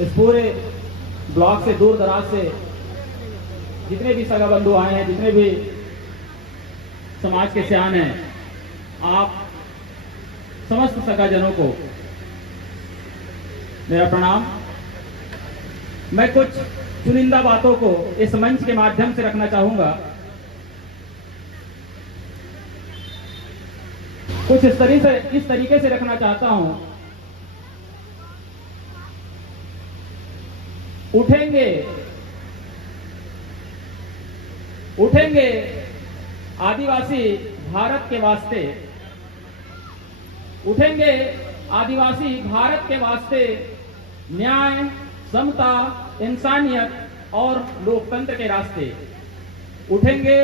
इस पूरे ब्लॉक से दूर दराज से जितने भी सगा बंधु आए हैं, जितने भी समाज के सियान हैं, आप समस्त सगाजनों को मेरा प्रणाम। मैं कुछ चुनिंदा बातों को इस मंच के माध्यम से रखना चाहूंगा। कुछ इस तरीके से रखना चाहता हूं। उठेंगे आदिवासी भारत के वास्ते, उठेंगे आदिवासी भारत के वास्ते, न्याय, समता, इंसानियत और लोकतंत्र के रास्ते। उठेंगे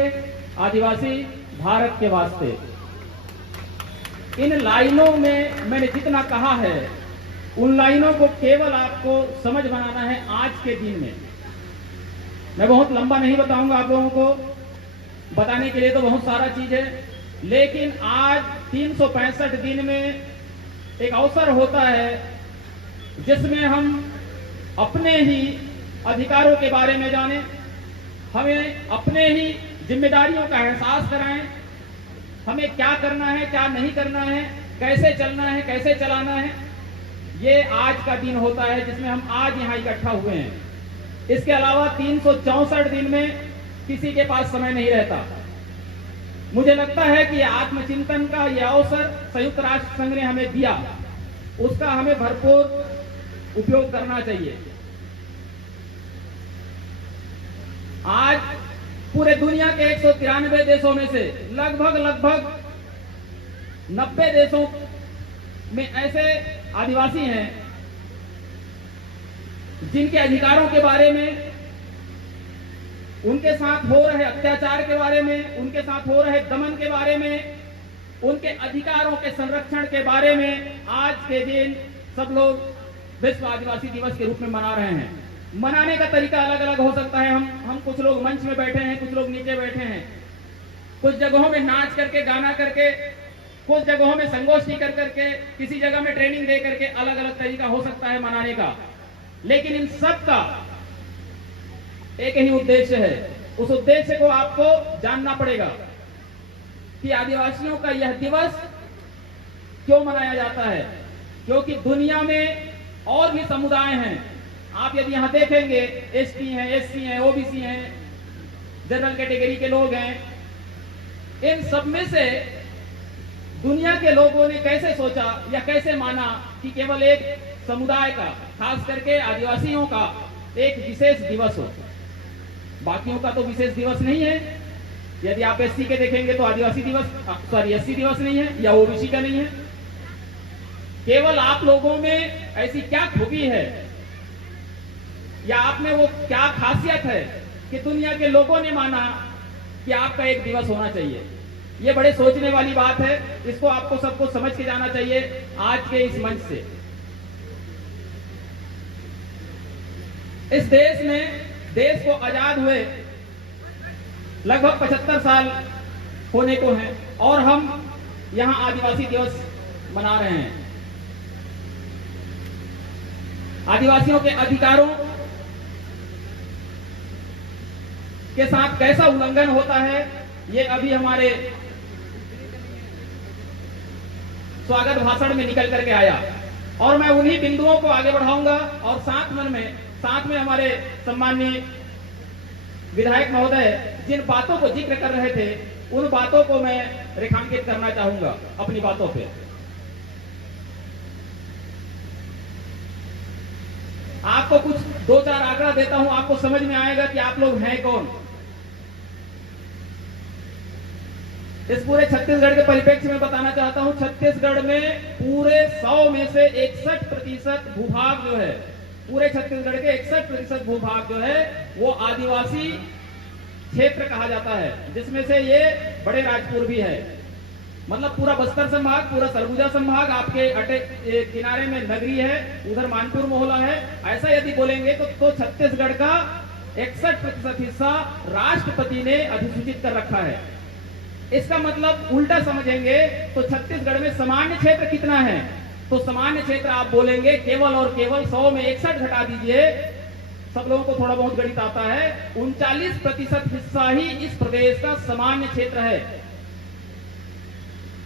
आदिवासी भारत के वास्ते। इन लाइनों में मैंने जितना कहा है, उन लाइनों को केवल आपको समझ बनाना है आज के दिन में। मैं बहुत लंबा नहीं बताऊंगा आप लोगों को, बताने के लिए तो बहुत सारा चीज है, लेकिन आज 365 दिन में एक अवसर होता है जिसमें हम अपने ही अधिकारों के बारे में जानें, हमें अपने ही जिम्मेदारियों का एहसास कराएं, हमें क्या करना है, क्या नहीं करना है, कैसे चलना है, कैसे चलाना है। ये आज का दिन होता है जिसमें हम आज यहाँ इकट्ठा हुए हैं। इसके अलावा 364 दिन में किसी के पास समय नहीं रहता। मुझे लगता है कि आत्मचिंतन का यह अवसर संयुक्त राष्ट्र संघ ने हमें दिया, उसका हमें भरपूर उपयोग करना चाहिए। आज पूरे दुनिया के 193 देशों में से लगभग 90 देशों में ऐसे आदिवासी हैं जिनके अधिकारों के बारे में, उनके साथ हो रहे अत्याचार के बारे में, उनके साथ हो रहे दमन के बारे में, उनके अधिकारों के संरक्षण के बारे में आज के दिन सब लोग विश्व आदिवासी दिवस के रूप में मना रहे हैं। मनाने का तरीका अलग अलग हो सकता है। हम कुछ लोग मंच में बैठे हैं, कुछ लोग नीचे बैठे हैं, कुछ जगहों में नाच करके, गाना करके, कुछ जगहों में संगोष्ठी कर करके, किसी जगह में ट्रेनिंग दे करके, अलग अलग तरीका हो सकता है मनाने का। लेकिन इन सब का एक ही उद्देश्य है। उस उद्देश्य को आपको जानना पड़ेगा कि आदिवासियों का यह दिवस क्यों मनाया जाता है। क्योंकि दुनिया में और भी समुदाय हैं। आप यदि यहां देखेंगे, एसटी हैं, एससी हैं, ओबीसी हैं, जनरल कैटेगरी के लोग हैं। इन सब में से दुनिया के लोगों ने कैसे सोचा या कैसे माना कि केवल एक समुदाय का, खास करके आदिवासियों का एक विशेष दिवस हो, बाकियों का तो विशेष दिवस नहीं है। यदि आप एससी के देखेंगे तो आदिवासी दिवस, एससी दिवस नहीं है, या ओबीसी का नहीं है। केवल आप लोगों में ऐसी क्या खूबी है या आप में वो क्या खासियत है कि दुनिया के लोगों ने माना कि आपका एक दिवस होना चाहिए। ये बड़े सोचने वाली बात है। इसको आपको सबको समझ के जाना चाहिए आज के इस मंच से। इस देश में, देश को आजाद हुए लगभग 75 साल होने को हैं और हम यहां आदिवासी दिवस मना रहे हैं। आदिवासियों के अधिकारों के साथ कैसा उल्लंघन होता है, ये अभी हमारे स्वागत भाषण में निकल करके आया और मैं उन्हीं बिंदुओं को आगे बढ़ाऊंगा और साथ में हमारे सम्माननीय विधायक महोदय जिन बातों को जिक्र कर रहे थे, उन बातों को मैं रेखांकित करना चाहूंगा अपनी बातों पे। आपको कुछ 2-4 आंकड़ा देता हूं, आपको समझ में आएगा कि आप लोग हैं कौन। इस पूरे छत्तीसगढ़ के परिप्रेक्ष्य में बताना चाहता हूं, छत्तीसगढ़ में पूरे 100 में से 61% भूभाग जो है, पूरे छत्तीसगढ़ के 61% भूभाग जो है वो आदिवासी क्षेत्र कहा जाता है, जिसमें से ये बड़े राजपुर भी है। मतलब पूरा बस्तर संभाग, पूरा सरगुजा संभाग, आपके किनारे में नगरी है, उधर मानपुर मोहल्ला है। ऐसा यदि बोलेंगे तो छत्तीसगढ़ का 61% हिस्सा राष्ट्रपति ने अधिसूचित कर रखा है। इसका मतलब उल्टा समझेंगे तो छत्तीसगढ़ में सामान्य क्षेत्र कितना है, तो सामान्य क्षेत्र आप बोलेंगे केवल और केवल 100 में 61 घटा दीजिए, सब लोगों को थोड़ा बहुत गणित आता है, 39% हिस्सा ही इस प्रदेश का सामान्य क्षेत्र है।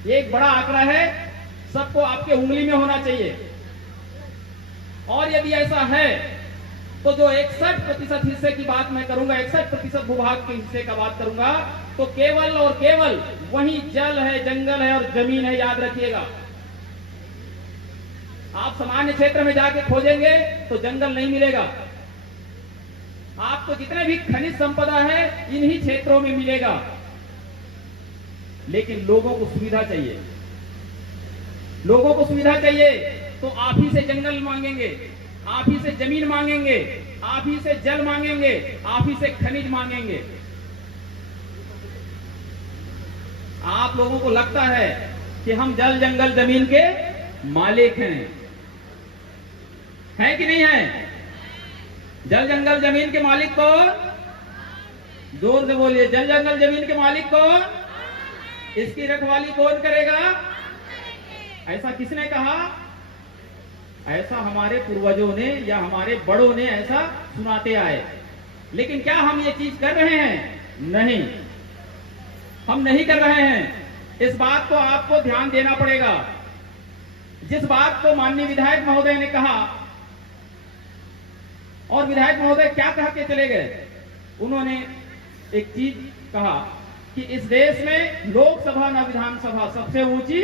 ये एक बड़ा आंकड़ा है, सबको आपके उंगली में होना चाहिए। और यदि ऐसा है तो जो 61% हिस्से की बात मैं करूंगा, 61% भूभाग के हिस्से का बात करूंगा, तो केवल और केवल वही जल है, जंगल है और जमीन है, याद रखिएगा। आप सामान्य क्षेत्र में जाके खोजेंगे तो जंगल नहीं मिलेगा, आपको जितने भी खनिज संपदा है इन्हीं क्षेत्रों में मिलेगा। लेकिन लोगों को सुविधा चाहिए, लोगों को सुविधा चाहिए, तो आप ही से जंगल मांगेंगे, आप ही से जमीन मांगेंगे, आप ही से जल मांगेंगे, आप ही से खनिज मांगेंगे। आप लोगों को लगता है कि हम जल जंगल जमीन के मालिक हैं कि नहीं है? जल जंगल जमीन के मालिक कौन? जोर से बोलिए, जल जंगल जमीन के मालिक कौन? इसकी रखवाली कौन करेगा? ऐसा किसने कहा? ऐसा हमारे पूर्वजों ने या हमारे बड़ों ने ऐसा सुनाते आए। लेकिन क्या हम ये चीज कर रहे हैं? नहीं, हम नहीं कर रहे हैं। इस बात को आपको ध्यान देना पड़ेगा। जिस बात को माननीय विधायक महोदय ने कहा, और विधायक महोदय क्या कह के चले गए, उन्होंने एक चीज कहा कि इस देश में लोकसभा न विधानसभा सबसे ऊंची।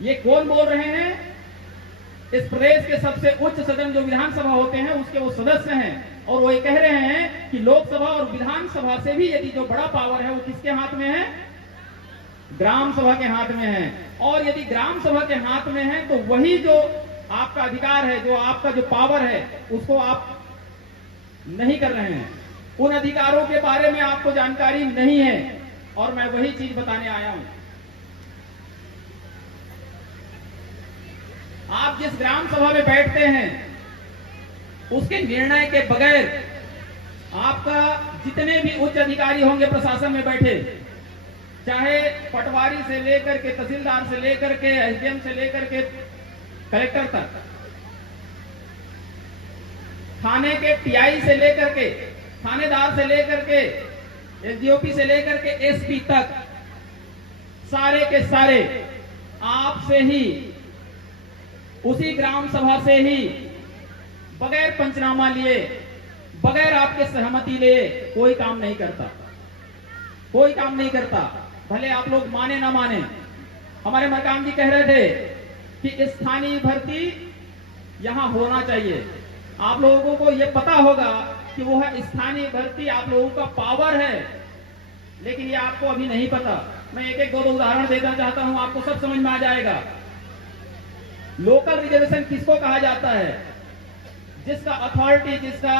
ये कौन बोल रहे हैं? इस प्रदेश के सबसे उच्च सदन जो विधानसभा होते हैं उसके वो सदस्य हैं, और वो ये कह रहे हैं कि लोकसभा और विधानसभा से भी यदि जो बड़ा पावर है वो किसके हाथ में है? ग्राम सभा के हाथ में है। और यदि ग्राम सभा के हाथ में है तो वही जो आपका अधिकार है, जो आपका जो पावर है, उसको आप नहीं कर रहे हैं। उन अधिकारों के बारे में आपको जानकारी नहीं है, और मैं वही चीज बताने आया हूं। आप जिस ग्राम सभा में बैठते हैं उसके निर्णय के बगैर आपका जितने भी उच्च अधिकारी होंगे प्रशासन में बैठे, चाहे पटवारी से लेकर के तहसीलदार से लेकर के एसडीएम से लेकर के कलेक्टर तक, थाने के टीआई से लेकर के थानेदार से लेकर के एसडीओपी से लेकर के एसपी तक, सारे के सारे आपसे ही, उसी ग्राम सभा से ही, बगैर पंचनामा लिए, बगैर आपके सहमति लिए कोई काम नहीं करता, कोई काम नहीं करता। भले आप लोग माने ना माने, हमारे मरकाम जी कह रहे थे कि स्थानीय भर्ती यहां होना चाहिए। आप लोगों को यह पता होगा कि वो है स्थानीय भर्ती, आप लोगों का पावर है, लेकिन ये आपको अभी नहीं पता। मैं एक एक दो उदाहरण देना चाहता हूं, आपको सब समझ में आ जाएगा। लोकल रिजर्वेशन किसको कहा जाता है? जिसका अथॉरिटी, जिसका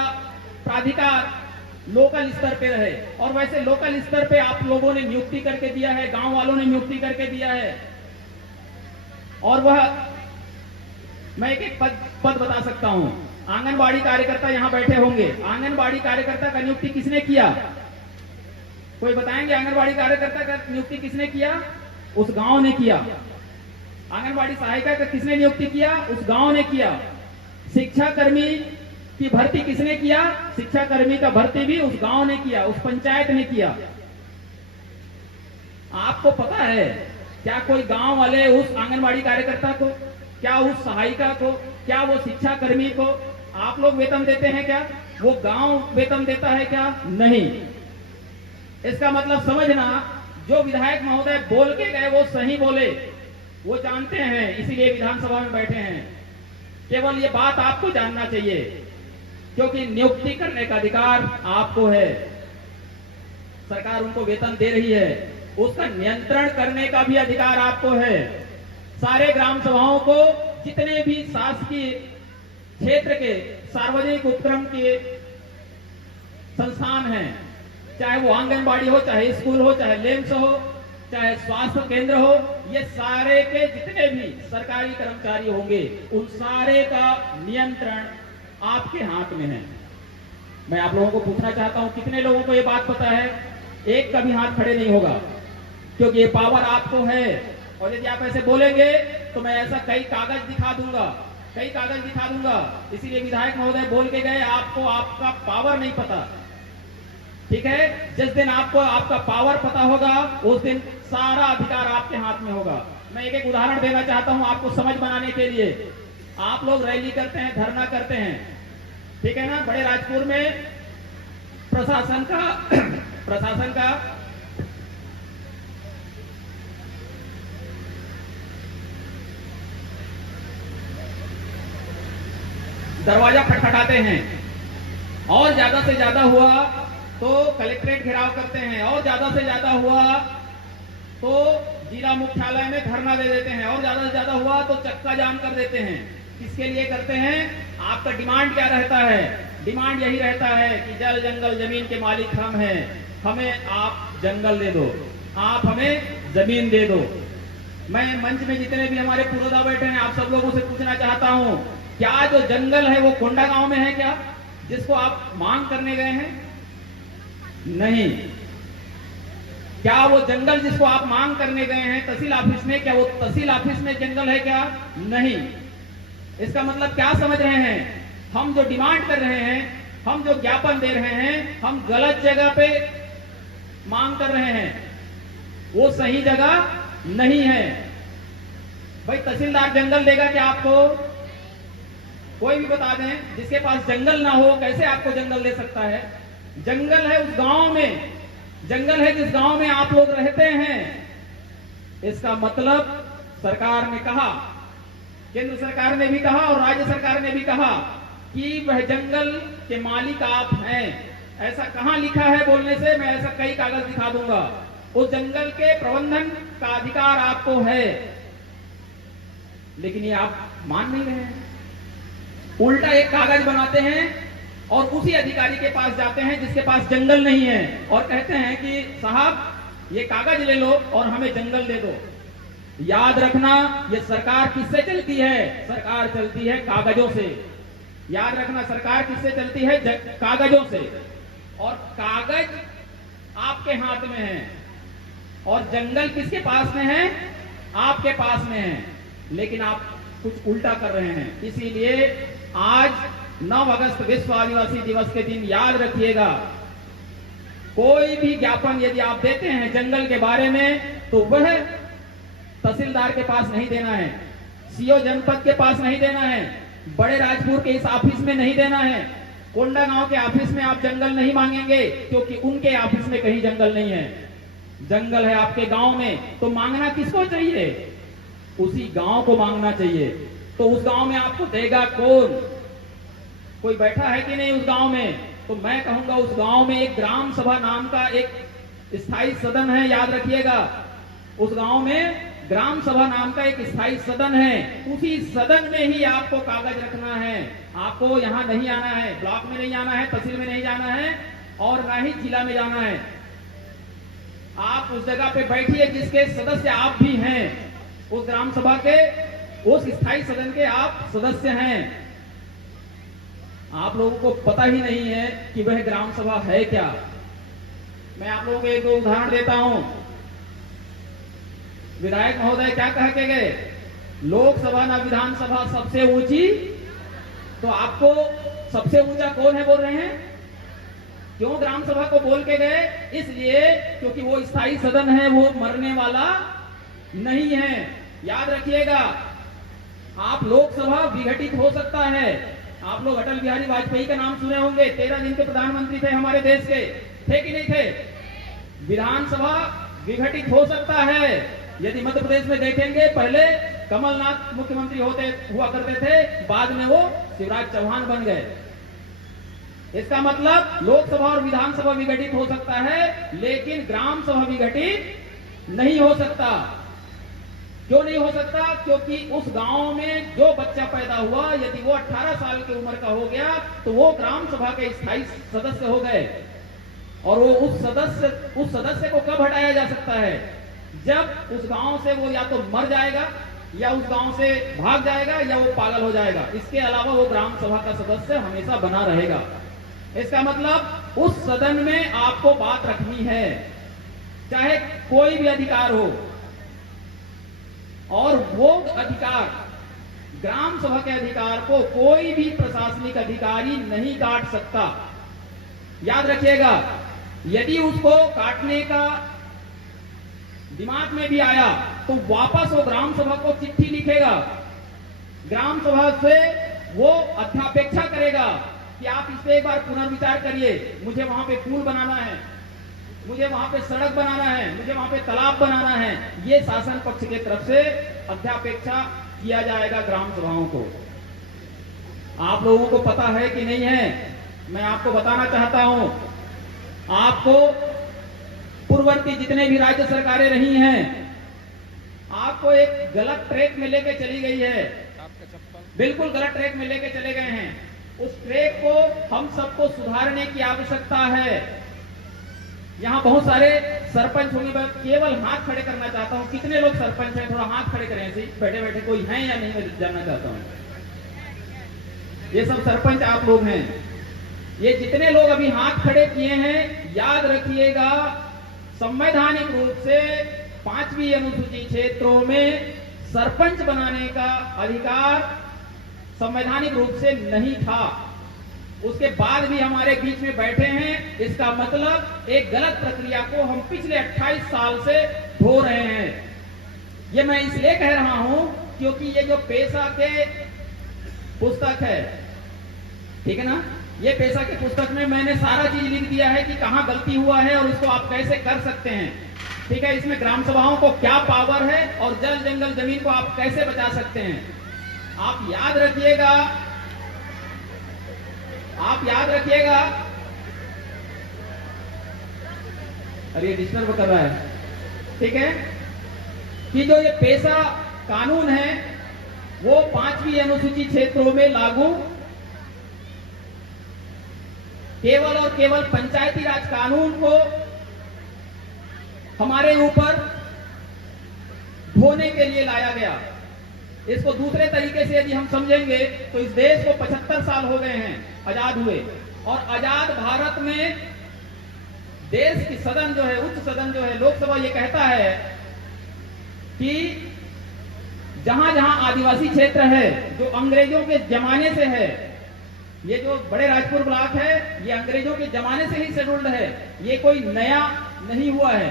प्राधिकार लोकल स्तर पे रहे। और वैसे लोकल स्तर पे आप लोगों ने नियुक्ति करके दिया है, गांव वालों ने नियुक्ति करके दिया है, और वह मैं एक एक पद बता सकता हूं। आंगनबाड़ी कार्यकर्ता यहां बैठे होंगे, आंगनबाड़ी कार्यकर्ता का नियुक्ति किसने किया? कोई बताएंगे आंगनबाड़ी कार्यकर्ता का नियुक्ति किसने किया? उस गांव ने किया। आंगनबाड़ी सहायिका का किसने नियुक्ति किया? उस गांव ने किया। शिक्षा कर्मी की भर्ती किसने किया? शिक्षा कर्मी का भर्ती भी उस गांव ने किया, उस पंचायत ने किया। आपको पता है क्या कोई गांव वाले उस आंगनबाड़ी कार्यकर्ता को, क्या उस सहायिका को, क्या वो शिक्षा कर्मी को आप लोग वेतन देते हैं? क्या वो गांव वेतन देता है? क्या नहीं। इसका मतलब समझना, जो विधायक महोदय बोल के गए वो सही बोले, वो जानते हैं, इसीलिए विधानसभा में बैठे हैं। केवल ये बात आपको जानना चाहिए, क्योंकि नियुक्ति करने का अधिकार आपको है। सरकार उनको वेतन दे रही है, उसका नियंत्रण करने का भी अधिकार आपको है। सारे ग्राम सभाओं को, जितने भी शासकीय क्षेत्र के सार्वजनिक उपक्रम के संस्थान हैं, चाहे वो आंगनबाड़ी हो, चाहे स्कूल हो, चाहे लेम्स हो, चाहे स्वास्थ्य केंद्र हो, ये सारे के जितने भी सरकारी कर्मचारी होंगे, उन सारे का नियंत्रण आपके हाथ में है। मैं आप लोगों को पूछना चाहता हूं, कितने लोगों को ये बात पता है? एक का भी हाथ खड़े नहीं होगा, क्योंकि ये पावर आपको है। और यदि आप ऐसे बोलेंगे तो मैं ऐसा कई कागज दिखा दूंगा। इसीलिए विधायक महोदय बोल के गए, आपको आपका पावर नहीं पता, ठीक है। जिस दिन आपको आपका पावर पता होगा उस दिन सारा अधिकार आपके हाथ में होगा। मैं एक उदाहरण देना चाहता हूं आपको समझ बनाने के लिए। आप लोग रैली करते हैं, धरना करते हैं, ठीक है ना। बड़े राजपुर में प्रशासन का दरवाजा खटखटाते हैं, और ज्यादा से ज्यादा हुआ तो कलेक्ट्रेट घेराव करते हैं, और ज्यादा से ज्यादा हुआ तो जिला मुख्यालय में धरना दे देते हैं, और ज्यादा से ज्यादा हुआ तो चक्का जाम कर देते हैं। किसके लिए करते हैं? आपका डिमांड क्या रहता है? डिमांड यही रहता है कि जल जंगल जमीन के मालिक हम हैं, हमें आप जंगल दे दो, आप हमें जमीन दे दो। मैं मंच में जितने भी हमारे पुरोधा बैठे हैं, आप सब लोगों से पूछना चाहता हूं, क्या जो जंगल है वो कोंडा गांव में है क्या, जिसको आप मांग करने गए हैं? नहीं। क्या वो जंगल जिसको आप मांग करने गए हैं तहसील ऑफिस में, क्या वो तहसील ऑफिस में जंगल है क्या? नहीं। इसका मतलब क्या समझ रहे हैं? हम जो डिमांड कर रहे हैं, हम जो ज्ञापन दे रहे हैं, हम गलत जगह पे मांग कर रहे हैं, वो सही जगह नहीं है। भाई तहसीलदार जंगल देगा क्या आपको? कोई भी बता दें, जिसके पास जंगल ना हो कैसे आपको जंगल दे सकता है? जंगल है उस गांव में, जंगल है जिस गांव में आप लोग रहते हैं। इसका मतलब सरकार ने कहा, केंद्र सरकार ने भी कहा और राज्य सरकार ने भी कहा कि वह जंगल के मालिक आप हैं। ऐसा कहां लिखा है बोलने से? मैं ऐसा कई कागज दिखा दूंगा। उस जंगल के प्रबंधन का अधिकार आपको है, लेकिन ये आप मान नहीं रहे हैं। उल्टा एक कागज बनाते हैं और उसी अधिकारी के पास जाते हैं जिसके पास जंगल नहीं है, और कहते हैं कि साहब ये कागज ले लो और हमें जंगल दे दो। याद रखना, ये सरकार किससे चलती है? सरकार चलती है कागजों से। याद रखना, सरकार किससे चलती है? कागजों से। और कागज आपके हाथ में है, और जंगल किसके पास में है? आपके पास में है। लेकिन आप कुछ उल्टा कर रहे हैं। इसीलिए आज 9 अगस्त विश्व आदिवासी दिवस के दिन याद रखिएगा, कोई भी ज्ञापन यदि आप देते हैं जंगल के बारे में, तो वह तहसीलदार के पास नहीं देना है, सीओ जनपद के पास नहीं देना है, बड़े राजपुर के इस ऑफिस में नहीं देना है, कोंडा गांव के ऑफिस में आप जंगल नहीं मांगेंगे, क्योंकि उनके ऑफिस में कहीं जंगल नहीं है। जंगल है आपके गांव में, तो मांगना किसको चाहिए? उसी गांव को मांगना चाहिए। तो उस गांव में आपको देगा कौन? कोई बैठा है कि नहीं उस गांव में? तो मैं कहूंगा उस गांव में एक ग्राम सभा नाम का एक स्थायी सदन है, याद रखिएगा। उस गांव में ग्राम सभा नाम का एक स्थायी सदन है। उसी सदन में ही आपको कागज रखना है। आपको यहाँ नहीं आना है, ब्लॉक में नहीं आना है, तहसील में नहीं जाना है, और ना ही जिला में जाना है। आप उस जगह पे बैठिए जिसके सदस्य आप भी हैं, उस ग्राम सभा के, उस स्थायी सदन के आप सदस्य हैं। आप लोगों को पता ही नहीं है कि वह ग्राम सभा है क्या। मैं आप लोगों को एक दो उदाहरण देता हूं। विधायक महोदय क्या कह के गए? लोकसभा ना विधानसभा सबसे ऊंची। तो आपको सबसे ऊंचा कौन है बोल रहे हैं? क्यों ग्राम सभा को बोल के गए? इसलिए क्योंकि वो स्थायी सदन है, वो मरने वाला नहीं है। याद रखिएगा, आप लोकसभा विघटित हो सकता है। आप लोग अटल बिहारी वाजपेयी का नाम सुने होंगे, 13 दिन के प्रधानमंत्री थे हमारे देश के, थे कि नहीं थे? विधानसभा विघटित हो सकता है। यदि मध्य प्रदेश में देखेंगे, पहले कमलनाथ मुख्यमंत्री हुआ करते थे, बाद में वो शिवराज चौहान बन गए। इसका मतलब लोकसभा और विधानसभा विघटित हो सकता है, लेकिन ग्राम सभा विघटित नहीं हो सकता। क्यों नहीं हो सकता? क्योंकि उस गांव में जो बच्चा पैदा हुआ, यदि वो 18 साल की उम्र का हो गया, तो वो ग्राम सभा के स्थायी सदस्य हो गए। और वो उस सदस्य को कब हटाया जा सकता है? जब उस गांव से वो या तो मर जाएगा, या उस गांव से भाग जाएगा, या वो पागल हो जाएगा। इसके अलावा वो ग्राम सभा का सदस्य हमेशा बना रहेगा। इसका मतलब उस सदन में आपको बात रखनी है, चाहे कोई भी अधिकार हो। और वो अधिकार, ग्राम सभा के अधिकार को कोई भी प्रशासनिक अधिकारी नहीं काट सकता। याद रखिएगा, यदि उसको काटने का दिमाग में भी आया तो वापस वो ग्राम सभा को चिट्ठी लिखेगा, ग्राम सभा से वो अध्यापेक्षा करेगा कि आप इस पे एक बार पुनर्विचार करिए, मुझे वहां पे पुल बनाना है, मुझे वहां पे सड़क बनाना है, मुझे वहां पे तालाब बनाना है। ये शासन पक्ष की तरफ से अध्यापेक्षा किया जाएगा ग्राम सभाओं को। आप लोगों को पता है कि नहीं है, मैं आपको बताना चाहता हूं। आपको पूर्ववर्ती जितने भी राज्य सरकारें रही हैं, आपको एक गलत ट्रैक में लेके चली गई है, बिल्कुल गलत ट्रैक में लेके चले गए हैं। उस ट्रैक को हम सबको सुधारने की आवश्यकता है। यहाँ बहुत सारे सरपंच होंगे, मैं केवल हाथ खड़े करना चाहता हूँ, कितने लोग सरपंच हैं, थोड़ा हाथ खड़े करें, ऐसे बैठे बैठे कोई हैं या नहीं, मैं जानना चाहता हूँ। ये सब सरपंच आप लोग हैं। ये जितने लोग अभी हाथ खड़े किए हैं, याद रखिएगा, संवैधानिक रूप से 5वीं अनुसूची क्षेत्रों में सरपंच बनाने का अधिकार संवैधानिक रूप से नहीं था। उसके बाद भी हमारे बीच में बैठे हैं, इसका मतलब एक गलत प्रक्रिया को हम पिछले 28 साल से ढो रहे हैं। ये मैं इसलिए कह रहा हूं क्योंकि ये जो पेशा के पुस्तक है, ठीक है ना, ये पेशा के पुस्तक में मैंने सारा चीज लिख दिया है कि कहां गलती हुआ है और उसको आप कैसे कर सकते हैं। ठीक है, इसमें ग्राम सभाओं को क्या पावर है और जल जंगल जमीन को आप कैसे बचा सकते हैं। आप याद रखिएगा, आप याद रखिएगा। अरे डिस्टर्ब कर रहा है, ठीक है, कि जो ये पेशा कानून है वो 5वीं अनुसूची क्षेत्रों में लागू केवल और केवल पंचायती राज कानून को हमारे ऊपर ढोने के लिए लाया गया। इसको दूसरे तरीके से यदि हम समझेंगे तो इस देश को 75 साल हो गए हैं आजाद हुए, और आजाद भारत में देश की सदन जो है, उच्च सदन जो है, लोकसभा, ये कहता है कि जहां जहां आदिवासी क्षेत्र है जो अंग्रेजों के जमाने से है, ये जो बड़े राजपुर ब्लॉक है ये अंग्रेजों के जमाने से ही शेड्यूल्ड है, ये कोई नया नहीं हुआ है।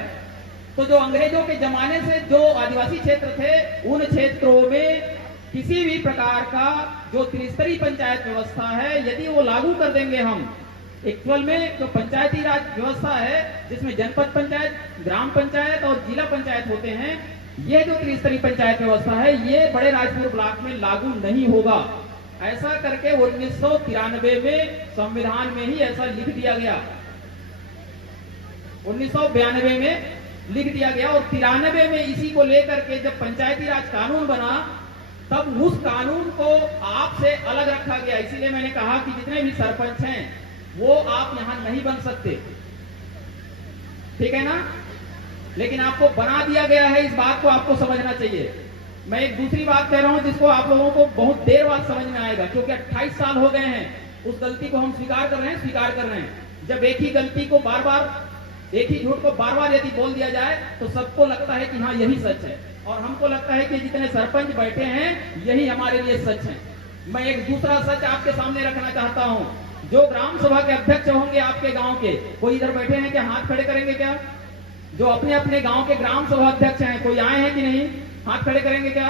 तो जो अंग्रेजों के जमाने से जो आदिवासी क्षेत्र थे, उन क्षेत्रों में किसी भी प्रकार का जो त्रिस्तरीय पंचायत व्यवस्था है, यदि वो लागू कर देंगे हम, एक्चुअल में जो पंचायती राज व्यवस्था है जिसमें जनपद पंचायत, ग्राम पंचायत और जिला पंचायत होते हैं, ये जो त्रिस्तरीय पंचायत व्यवस्था है ये बड़े राजपुर ब्लॉक में लागू नहीं होगा। ऐसा करके 1993 में संविधान में ही ऐसा लिख दिया गया, 1992 में लिख दिया गया, और 93 में इसी को लेकर के जब पंचायती राज कानून बना तब उस कानून को आपसे अलग रखा गया। इसीलिए मैंने कहा कि जितने भी सरपंच हैं वो आप यहां नहीं बन सकते, ठीक है ना, लेकिन आपको बना दिया गया है, इस बात को आपको समझना चाहिए। मैं एक दूसरी बात कह रहा हूं जिसको आप लोगों को बहुत देर बाद समझ में आएगा, क्योंकि 28 साल हो गए हैं, उस गलती को हम स्वीकार कर रहे हैं। जब एक ही गलती को बार बार, एक ही झूठ को बार बार यदि बोल दिया जाए तो सबको लगता है कि हाँ यही सच है, और हमको लगता है कि जितने सरपंच बैठे हैं यही हमारे लिए सच है। मैं एक दूसरा सच आपके सामने रखना चाहता हूं। जो ग्राम सभा के अध्यक्ष होंगे आपके गांव के, कोई इधर बैठे हैं क्या, हाथ खड़े करेंगे क्या? जो अपने अपने गांव के ग्राम सभा अध्यक्ष हैं, कोई आए हैं कि नहीं, हाथ खड़े करेंगे क्या?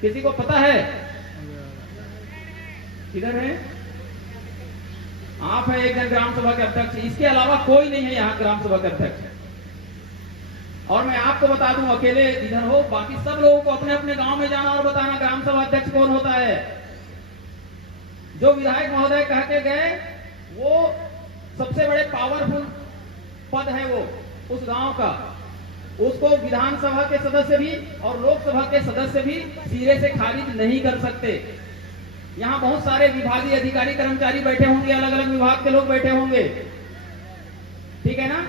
किसी को पता है? किधर है? आप है एक जन ग्राम सभा के अध्यक्ष, इसके अलावा कोई नहीं है यहाँ ग्राम सभा के अध्यक्ष। और मैं आपको बता दूं, अकेले इधर हो, बाकी सब लोगों को अपने अपने गांव में जाना और बताना ग्राम सभा अध्यक्ष कौन होता है। जो विधायक महोदय कह के गए वो सबसे बड़े पावरफुल पद है वो उस गांव का, उसको विधानसभा के सदस्य भी और लोकसभा के सदस्य भी सिरे से खारिज नहीं कर सकते। यहाँ बहुत सारे विभागीय अधिकारी कर्मचारी बैठे होंगे, अलग अलग विभाग के लोग बैठे होंगे, ठीक है ना।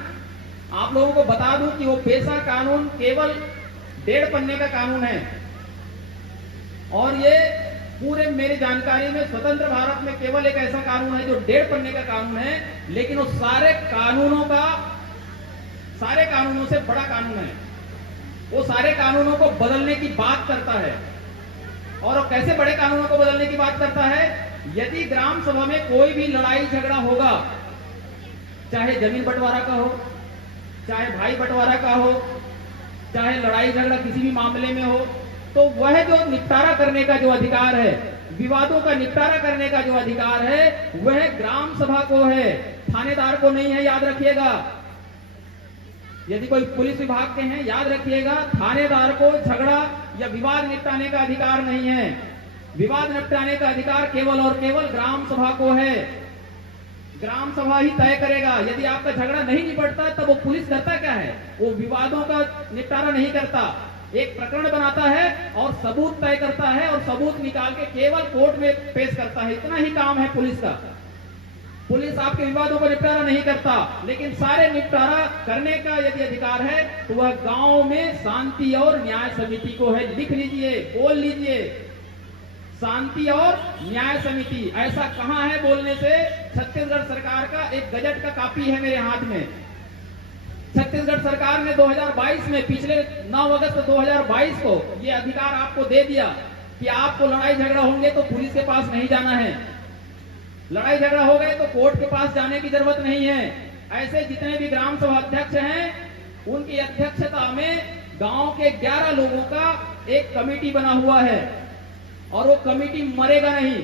आप लोगों को बता दूं कि वो पेशा कानून केवल 1.5 पन्ने का कानून है, और ये पूरे मेरी जानकारी में स्वतंत्र भारत में केवल एक ऐसा कानून है जो 1.5 पन्ने का कानून है, लेकिन वो सारे कानूनों से बड़ा कानून है। वो सारे कानूनों को बदलने की बात करता है। और वो कैसे बड़े कानूनों को बदलने की बात करता है? यदि ग्राम सभा में कोई भी लड़ाई झगड़ा होगा, चाहे जमीन बंटवारा का हो, चाहे भाई बंटवारा का हो, चाहे लड़ाई झगड़ा किसी भी मामले में हो, तो वह जो निपटारा करने का जो अधिकार है, विवादों का निपटारा करने का जो अधिकार है, वह ग्राम सभा को है, थानेदार को नहीं है। याद रखिएगा, यदि कोई पुलिस विभाग के हैं, याद रखिएगा, थानेदार को झगड़ा या विवाद निपटाने का अधिकार नहीं है। विवाद निपटाने का अधिकार केवल और केवल ग्राम सभा को है। ग्राम सभा ही तय करेगा। यदि आपका झगड़ा नहीं निपटता तब वो पुलिस करता क्या है? वो विवादों का निपटारा नहीं करता, एक प्रकरण बनाता है और सबूत तय करता है और सबूत निकाल के केवल कोर्ट में पेश करता है। इतना ही काम है पुलिस का। पुलिस आपके विवादों को निपटारा नहीं करता, लेकिन सारे निपटारा करने का यदि अधिकार है तो वह गांव में शांति और न्याय समिति को है। लिख लीजिए, बोल लीजिए, शांति और न्याय समिति। ऐसा कहां है बोलने से? छत्तीसगढ़ सरकार का एक गजट का कॉपी है मेरे हाथ में। छत्तीसगढ़ सरकार ने 2022 में, पिछले 9 अगस्त 2022 को ये अधिकार आपको दे दिया कि आपको लड़ाई झगड़ा होंगे तो पुलिस के पास नहीं जाना है, लड़ाई झगड़ा हो गए तो कोर्ट के पास जाने की जरूरत नहीं है। ऐसे जितने भी ग्राम सभा अध्यक्ष हैं, उनकी अध्यक्षता में गांव के 11 लोगों का एक कमेटी बना हुआ है और वो कमेटी मरेगा नहीं।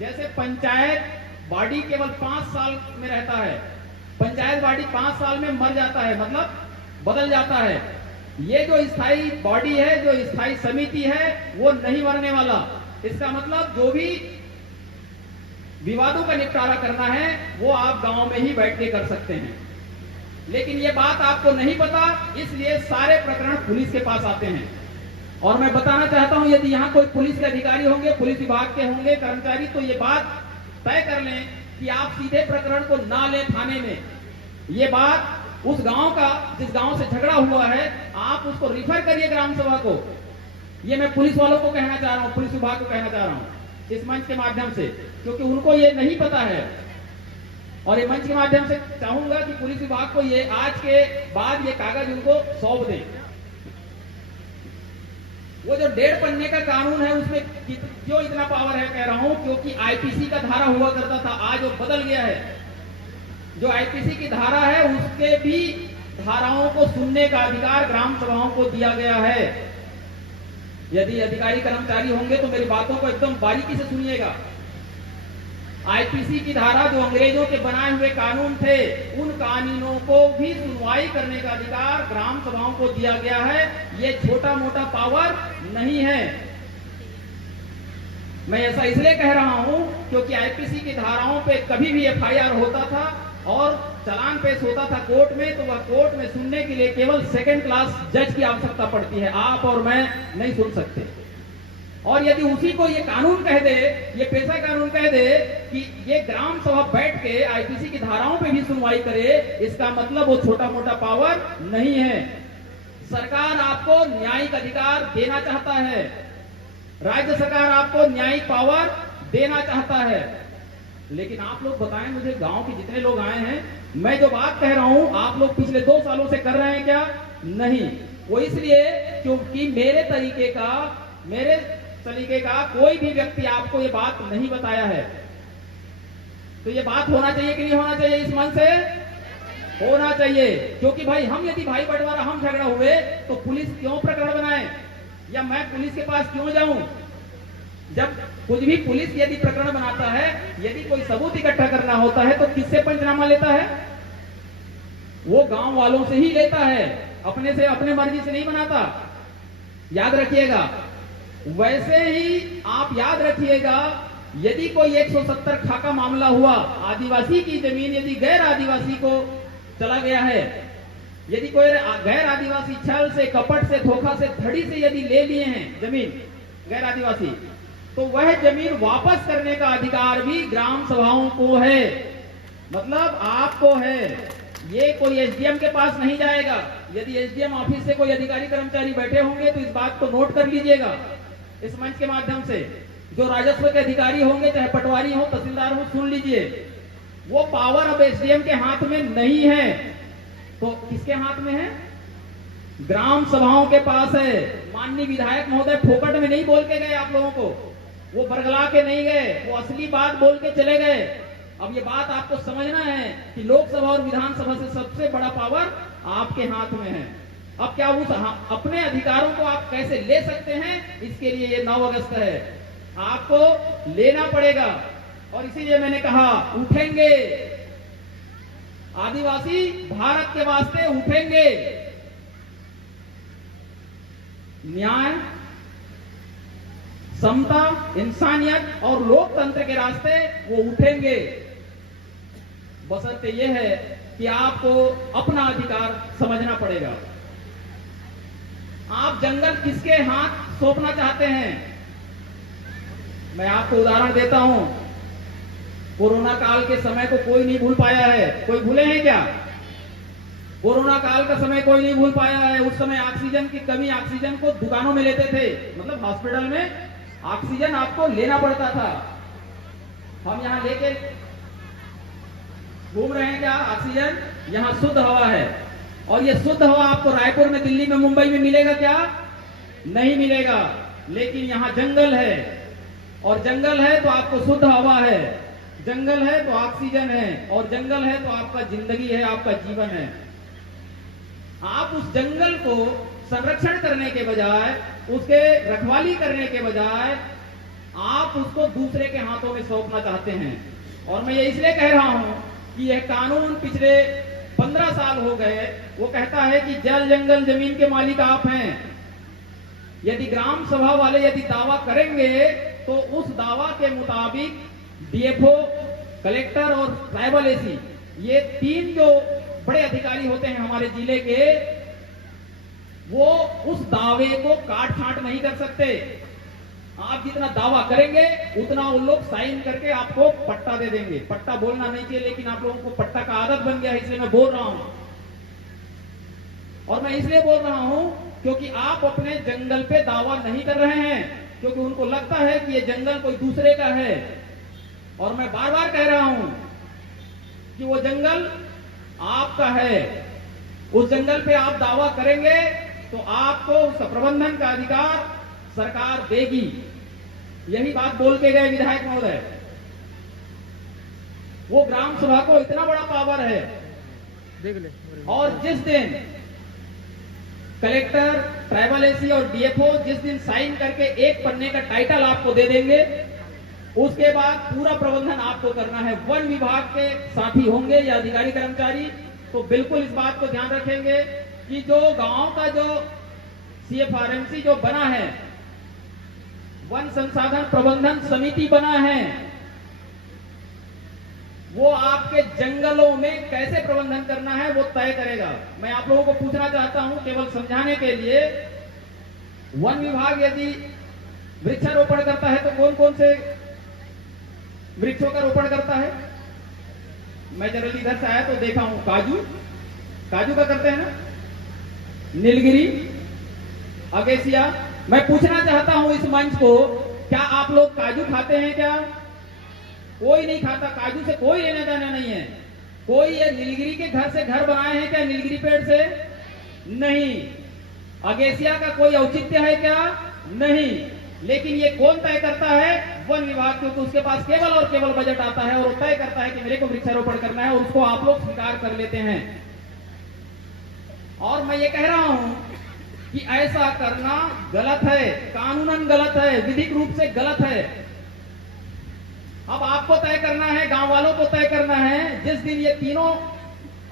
जैसे पंचायत बॉडी केवल 5 साल में रहता है, पंचायत बॉडी 5 साल में मर जाता है, मतलब बदल जाता है। ये जो स्थायी बॉडी है, जो स्थायी समिति है, वो नहीं मरने वाला। इसका मतलब जो भी विवादों का निपटारा करना है वो आप गांव में ही बैठ के कर सकते हैं। लेकिन ये बात आपको नहीं पता, इसलिए सारे प्रकरण पुलिस के पास आते हैं। और मैं बताना चाहता हूं, यदि यहाँ कोई पुलिस के अधिकारी होंगे, पुलिस विभाग के होंगे कर्मचारी, तो ये बात तय कर लें कि आप सीधे प्रकरण को ना लें थाने में। ये बात उस गांव का, जिस गांव से झगड़ा हुआ है, आप उसको रिफर करिए ग्राम सभा को। ये मैं पुलिस वालों को कहना चाह रहा हूं, पुलिस विभाग को कहना चाह रहा हूं इस मंच के माध्यम से, क्योंकि उनको ये नहीं पता है। और ये मंच के माध्यम से चाहूंगा कि पुलिस विभाग को ये आज के बाद ये कागज उनको सौंप दें। वो जो 1.5 पन्ने का कानून है, उसमें क्यों इतना पावर है कह रहा हूं, क्योंकि आईपीसी का धारा हुआ करता था, आज वो बदल गया है। जो आईपीसी की धारा है, उसके भी धाराओं को सुनने का अधिकार ग्राम सभाओं को दिया गया है। यदि अधिकारी कर्मचारी होंगे तो मेरी बातों को एकदम बारीकी से सुनिएगा। आईपीसी की धारा, जो अंग्रेजों के बनाए हुए कानून थे, उन कानूनों को भी सुनवाई करने का अधिकार ग्राम सभाओं को दिया गया है। ये छोटा मोटा पावर नहीं है। मैं ऐसा इसलिए कह रहा हूं क्योंकि आईपीसी की धाराओं पे कभी भी एफआईआर होता था और चालान पेश होता था कोर्ट में, तो वह कोर्ट में सुनने के लिए केवल 2nd क्लास जज की आवश्यकता पड़ती है। आप और मैं नहीं सुन सकते। और यदि उसी को ये कानून कह दे, ये पेशा कानून कह दे कि ये ग्राम सभा बैठ के आईपीसी की धाराओं पे भी सुनवाई करे, इसका मतलब वो छोटा मोटा पावर नहीं है। सरकार आपको न्यायिक अधिकार देना चाहता है, राज्य सरकार आपको न्यायिक पावर देना चाहता है। लेकिन आप लोग बताएं मुझे, गांव के जितने लोग आए हैं, मैं जो बात कह रहा हूं आप लोग पिछले 2 सालों से कर रहे हैं क्या? नहीं। वो इसलिए क्योंकि मेरे तरीके का कोई भी व्यक्ति आपको ये बात नहीं बताया है। तो ये बात होना चाहिए कि नहीं होना चाहिए? इस मन से होना चाहिए। क्योंकि भाई हम, यदि भाई बंटवारा, हम झगड़ा हुए तो पुलिस क्यों प्रकरण बनाए, या मैं पुलिस के पास क्यों जाऊं? जब कुछ भी पुलिस यदि प्रकरण बनाता है, यदि कोई सबूत इकट्ठा करना होता है तो किससे पंचनामा लेता है? वो गांव वालों से ही लेता है, अपने से, अपने मर्जी से नहीं बनाता। याद रखिएगा। वैसे ही आप याद रखिएगा, यदि कोई 170 खा का मामला हुआ, आदिवासी की जमीन यदि गैर आदिवासी को चला गया है, यदि कोई गैर आदिवासी छल से, कपट से, धोखा से, धड़ी से यदि ले लिए हैं जमीन गैर आदिवासी, तो वह जमीन वापस करने का अधिकार भी ग्राम सभाओं को है। मतलब आपको है। ये कोई एसडीएम के पास नहीं जाएगा। यदि एसडीएम ऑफिस से कोई अधिकारी कर्मचारी बैठे होंगे तो इस बात को नोट कर लीजिएगा इस मंच के माध्यम से। जो राजस्व के अधिकारी होंगे, चाहे पटवारी हो, तहसीलदार हो, सुन लीजिए, वो पावर अब एसडीएम के हाथ में नहीं है। तो किसके हाथ में है? ग्राम सभाओं के पास है। माननीय विधायक महोदय फोकट में नहीं बोल के गए आप लोगों को, वो बरगला के नहीं गए, वो असली बात बोल के चले गए। अब ये बात आपको समझना है कि लोकसभा और विधानसभा से सबसे बड़ा पावर आपके हाथ में है। अब क्या उस अपने अधिकारों को आप कैसे ले सकते हैं, इसके लिए ये 9 अगस्त है, आपको लेना पड़ेगा। और इसीलिए मैंने कहा उठेंगे, आदिवासी भारत के वास्ते उठेंगे, न्याय, समता, इंसानियत और लोकतंत्र के रास्ते वो उठेंगे। बशर्ते यह है कि आपको अपना अधिकार समझना पड़ेगा। आप जंगल किसके हाथ सौंपना चाहते हैं? मैं आपको उदाहरण देता हूं। कोरोना काल के समय को कोई नहीं भूल पाया है। कोई भूले हैं क्या? कोरोना काल का समय कोई नहीं भूल पाया है। उस समय ऑक्सीजन की कमी, ऑक्सीजन को दुकानों में लेते थे, मतलब हॉस्पिटल में ऑक्सीजन आपको लेना पड़ता था। हम यहां लेके घूम रहे हैं क्या ऑक्सीजन? यहां शुद्ध हवा है, और ये शुद्ध हवा आपको रायपुर में, दिल्ली में, मुंबई में मिलेगा क्या? नहीं मिलेगा। लेकिन यहां जंगल है, और जंगल है तो आपको शुद्ध हवा है, जंगल है तो ऑक्सीजन है, और जंगल है तो आपका जिंदगी है, आपका जीवन है। आप उस जंगल को संरक्षण करने के बजाय, उसके रखवाली करने के बजाय आप उसको दूसरे के हाथों में सौंपना चाहते हैं। और मैं ये इसलिए कह रहा हूं कि यह कानून पिछले 15 साल हो गए, वो कहता है कि जल जंगल जमीन के मालिक आप हैं। यदि ग्राम सभा वाले यदि दावा करेंगे तो उस दावा के मुताबिक डीएफओ, कलेक्टर और ट्राइबल एसी, ये 3 जो बड़े अधिकारी होते हैं हमारे जिले के, वो उस दावे को काट छांट नहीं कर सकते। आप जितना दावा करेंगे उतना वो लोग साइन करके आपको पट्टा दे देंगे। पट्टा बोलना नहीं चाहिए, लेकिन आप लोगों को पट्टा का आदत बन गया है, इसलिए मैं बोल रहा हूं। और मैं इसलिए बोल रहा हूं क्योंकि आप अपने जंगल पे दावा नहीं कर रहे हैं, क्योंकि उनको लगता है कि ये जंगल कोई दूसरे का है। और मैं बार बार कह रहा हूं कि वो जंगल आपका है। उस जंगल पे आप दावा करेंगे तो आपको उसका प्रबंधन का अधिकार सरकार देगी। यही बात बोल के गए विधायक महोदय। वो ग्राम सभा को इतना बड़ा पावर है, देख ले। और जिस दिन कलेक्टर, ट्राइबल एसी और डीएफओ जिस दिन साइन करके एक पन्ने का टाइटल आपको दे देंगे, उसके बाद पूरा प्रबंधन आपको करना है। वन विभाग के साथी होंगे या अधिकारी कर्मचारी, तो बिल्कुल इस बात को ध्यान रखेंगे कि जो गांव का जो सीएफआरएमसी जो बना है, वन संसाधन प्रबंधन समिति बना है, वो आपके जंगलों में कैसे प्रबंधन करना है वो तय करेगा। मैं आप लोगों को पूछना चाहता हूं, केवल समझाने के लिए, वन विभाग यदि वृक्षारोपण करता है तो कौन कौन से वृक्षों का रोपण करता है? मैं जनरली इधर से आया तो देखा हूं, काजू का करते हैं ना, नीलगिरी, अगेसिया। मैं पूछना चाहता हूं इस मंच को, क्या आप लोग काजू खाते हैं क्या? कोई नहीं खाता। काजू से कोई लेना देना नहीं है। कोई ये नीलगिरी के घर से घर बनाए हैं क्या? नीलगिरी पेड़ से नहीं। अगेसिया का कोई औचित्य है क्या? नहीं। लेकिन ये कौन तय करता है? वन विभाग, क्योंकि उसके पास केवल और केवल बजट आता है और वो तय करता है कि मेरे को वृक्षारोपण करना है, और उसको आप लोग स्वीकार कर लेते हैं। और मैं ये कह रहा हूं कि ऐसा करना गलत है, कानूनन गलत है, विधिक रूप से गलत है। अब आपको तय करना है, गांव वालों को तय करना है। जिस दिन ये तीनों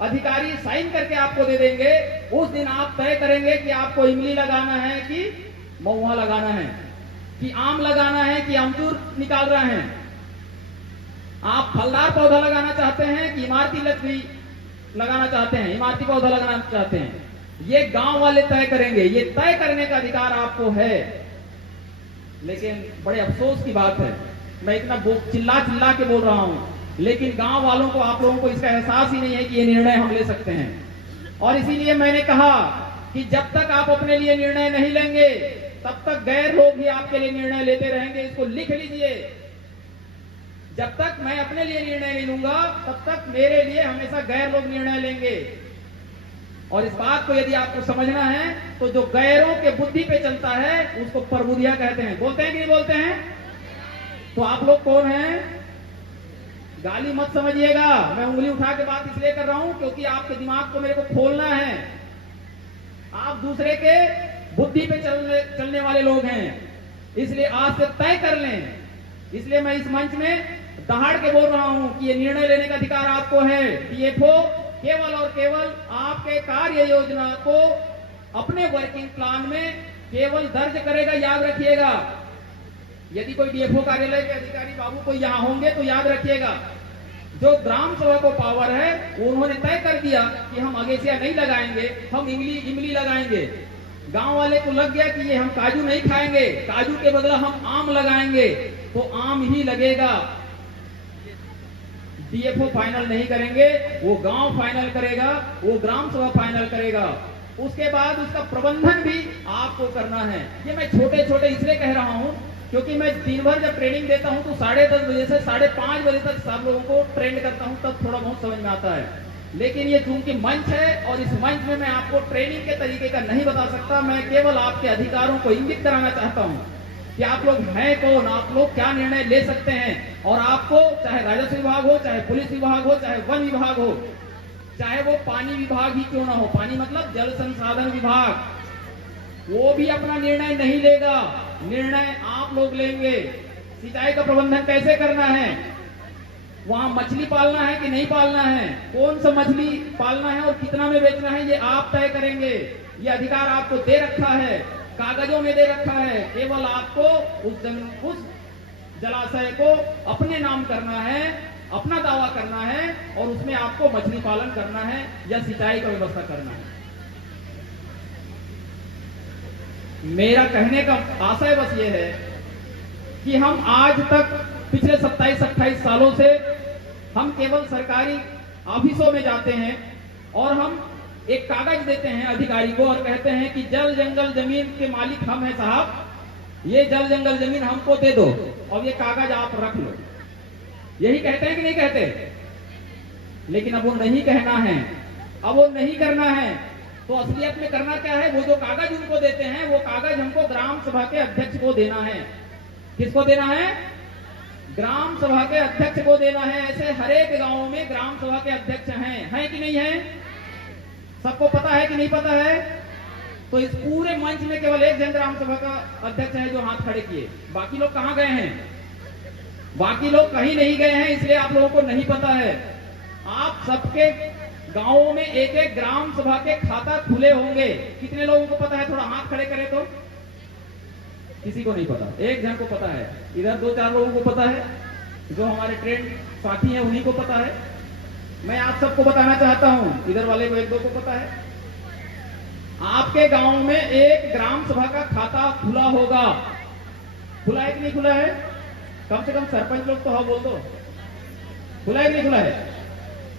अधिकारी साइन करके आपको दे देंगे, उस दिन आप तय करेंगे कि आपको इमली लगाना है कि महुआ लगाना है, कि आम लगाना है कि अमचूर निकाल रहे हैं, आप फलदार पौधा लगाना चाहते हैं कि इमारती लकड़ी लगाना चाहते हैं, इमारती पौधा लगाना चाहते हैं, ये गांव वाले तय करेंगे। ये तय करने का अधिकार आपको है। लेकिन बड़े अफसोस की बात है, मैं इतना चिल्ला चिल्ला के बोल रहा हूं, लेकिन गांव वालों को, आप लोगों को इसका एहसास ही नहीं है कि ये निर्णय हम ले सकते हैं। और इसीलिए मैंने कहा कि जब तक आप अपने लिए निर्णय नहीं लेंगे, तब तक गैर लोग ही आपके लिए निर्णय लेते रहेंगे। इसको लिख लीजिए, जब तक मैं अपने लिए निर्णय नहीं लूंगा, तब तक मेरे लिए हमेशा गैर लोग निर्णय लेंगे। और इस बात को यदि आपको समझना है तो जो गैरों के बुद्धि पे चलता है उसको प्रबुद्धिया कहते हैं। बोलते हैं कि नहीं बोलते हैं? तो आप लोग कौन हैं? गाली मत समझिएगा, मैं उंगली उठा के बात इसलिए कर रहा हूं क्योंकि आपके दिमाग को मेरे को खोलना है। आप दूसरे के बुद्धि पे चलने वाले लोग हैं, इसलिए आज से तय कर लें। इसलिए मैं इस मंच में दहाड़ के बोल रहा हूं कि ये निर्णय लेने का अधिकार आपको है। डीएफओ केवल और केवल आपके कार्य योजना को अपने वर्किंग प्लान में केवल दर्ज करेगा। याद रखिएगा, यदि कोई डीएफओ कार्यालय के अधिकारी बाबू कोई यहां होंगे तो याद रखिएगा, जो ग्राम सभा को पावर है उन्होंने तय कर दिया कि हम अगेसिया नहीं लगाएंगे, हम इमली लगाएंगे। गांव वाले को लग गया कि ये हम काजू नहीं खाएंगे, काजू के बदला हम आम लगाएंगे, तो आम ही लगेगा। डीएफओ फाइनल नहीं करेंगे, वो गांव फाइनल करेगा, वो ग्राम सभा फाइनल करेगा। उसके बाद उसका प्रबंधन भी आपको करना है। ये मैं छोटे छोटे इसलिए कह रहा हूं क्योंकि मैं दिन भर जब ट्रेनिंग देता हूं तो 10:30 बजे से 5:30 बजे तक सब लोगों को ट्रेन करता हूं, तब थोड़ा बहुत समझ में आता है। लेकिन ये चूंकि मंच है और इस मंच में मैं आपको ट्रेनिंग के तरीके का नहीं बता सकता, मैं केवल आपके अधिकारों को इंगित कराना चाहता हूं कि आप लोग हैं कौन, आप लोग क्या निर्णय ले सकते हैं। और आपको चाहे राजस्व विभाग हो, चाहे पुलिस विभाग हो, चाहे वन विभाग हो, चाहे वो पानी विभाग ही क्यों ना हो, पानी मतलब जल संसाधन विभाग, वो भी अपना निर्णय नहीं लेगा, निर्णय आप लोग लेंगे। सिंचाई का प्रबंधन कैसे करना है, वहां मछली पालना है कि नहीं पालना है, कौन सा मछली पालना है और कितना में बेचना है, ये आप तय करेंगे। ये अधिकार आपको दे रखा है, कागजों में दे रखा है। केवल आपको उस जलाशय को अपने नाम करना है, अपना दावा करना है और उसमें आपको मछली पालन करना है या सिंचाई का व्यवस्था करना है। मेरा कहने का आशय बस ये है कि हम आज तक पिछले 27-28 सालों से हम केवल सरकारी ऑफिसों में जाते हैं और हम एक कागज देते हैं अधिकारी को और कहते हैं कि जल जंगल जमीन के मालिक हम हैं साहब, ये जल जंगल जमीन हमको दे दो और ये कागज आप रख लो। यही कहते हैं कि नहीं कहते? लेकिन अब वो नहीं कहना है, अब वो नहीं करना है, तो असलियत में करना क्या है? वो जो कागज उनको देते हैं वो कागज हमको ग्राम सभा के अध्यक्ष को देना है। किसको देना है? ग्राम सभा के अध्यक्ष को देना है। ऐसे हर एक गांव में ग्राम सभा के अध्यक्ष हैं कि नहीं है? सबको पता है कि नहीं पता है? तो इस पूरे मंच में केवल एक जन ग्राम सभा का अध्यक्ष है जो हाथ खड़े किए, बाकी लोग कहां गए हैं? बाकी लोग कहीं नहीं गए हैं, इसलिए आप लोगों को नहीं पता है। आप सबके गांवों में एक एक ग्राम सभा के खाता खुले होंगे। कितने लोगों को पता है? थोड़ा हाथ खड़े करें तो। किसी को नहीं पता, एक जन को पता है। इधर 2-4 लोगों को पता है, जो हमारे ट्रेंड साथी हैं उन्हीं को पता है। मैं आप सबको बताना चाहता हूं, इधर वाले को 1-2 को पता है। आपके गांव में एक ग्राम सभा का खाता खुला होगा। खुला है कि नहीं खुला है? कम से कम सरपंच लोग तो हाँ बोल दो, खुला है कि नहीं खुला है?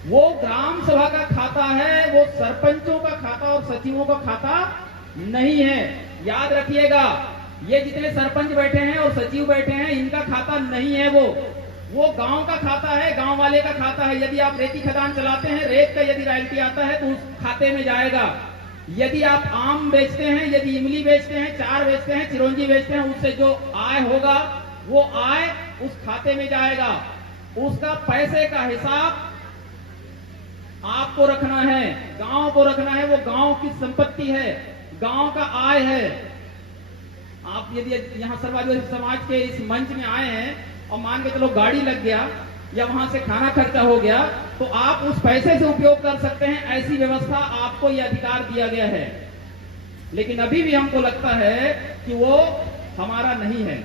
वो ग्राम सभा का खाता है, वो सरपंचों का खाता और सचिवों का खाता नहीं है। याद रखिएगा, ये जितने सरपंच बैठे हैं और सचिव बैठे हैं इनका खाता नहीं है। वो गांव का खाता है, गांव वाले का खाता है। यदि आप रेती खदान चलाते हैं, रेत का यदि रॉयल्टी आता है तो उस खाते में जाएगा। यदि आप आम बेचते हैं, यदि इमली बेचते हैं, चार बेचते हैं, चिरौंजी बेचते हैं, उससे जो आय होगा वो आय उस खाते में जाएगा। उसका पैसे का हिसाब आपको रखना है, गांव को रखना है। वो गांव की संपत्ति है, गांव का आय है। आप यदि यहाँ सर्वजन समाज के इस मंच में आए हैं और मान के चलो गाड़ी लग गया या वहां से खाना खर्चा हो गया, तो आप उस पैसे से उपयोग कर सकते हैं। ऐसी व्यवस्था आपको यह अधिकार दिया गया है। लेकिन अभी भी हमको लगता है कि वो हमारा नहीं है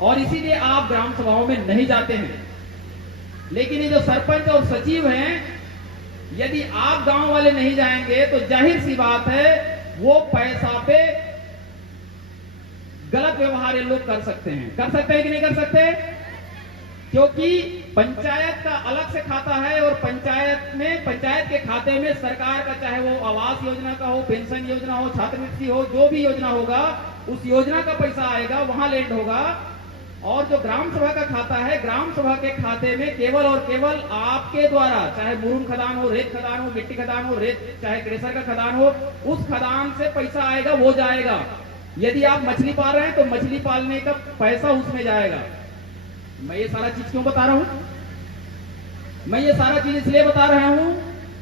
और इसीलिए आप ग्राम सभाओं में नहीं जाते हैं। लेकिन ये जो सरपंच और सचिव हैं, यदि आप गांव वाले नहीं जाएंगे तो जाहिर सी बात है वो पैसा पे गलत व्यवहार ये लोग कर सकते हैं। कर सकते हैं कि नहीं कर सकते? क्योंकि पंचायत का अलग से खाता है और पंचायत के खाते में सरकार का, चाहे वो आवास योजना का हो, पेंशन योजना हो, छात्रवृत्ति हो, जो भी योजना होगा उस योजना का पैसा आएगा, वहां लैंड होगा। और जो ग्राम सभा का खाता है, ग्राम सभा के खाते में केवल और केवल आपके द्वारा, चाहे मुरुम खदान हो, रेत खदान हो, मिट्टी खदान हो, रेत चाहे क्रेशर का खदान हो, उस खदान से पैसा आएगा, वो जाएगा। यदि आप मछली पाल रहे हैं तो मछली पालने का पैसा उसमें जाएगा। मैं ये सारा चीज क्यों बता रहा हूं? मैं ये सारा चीज इसलिए बता रहा हूं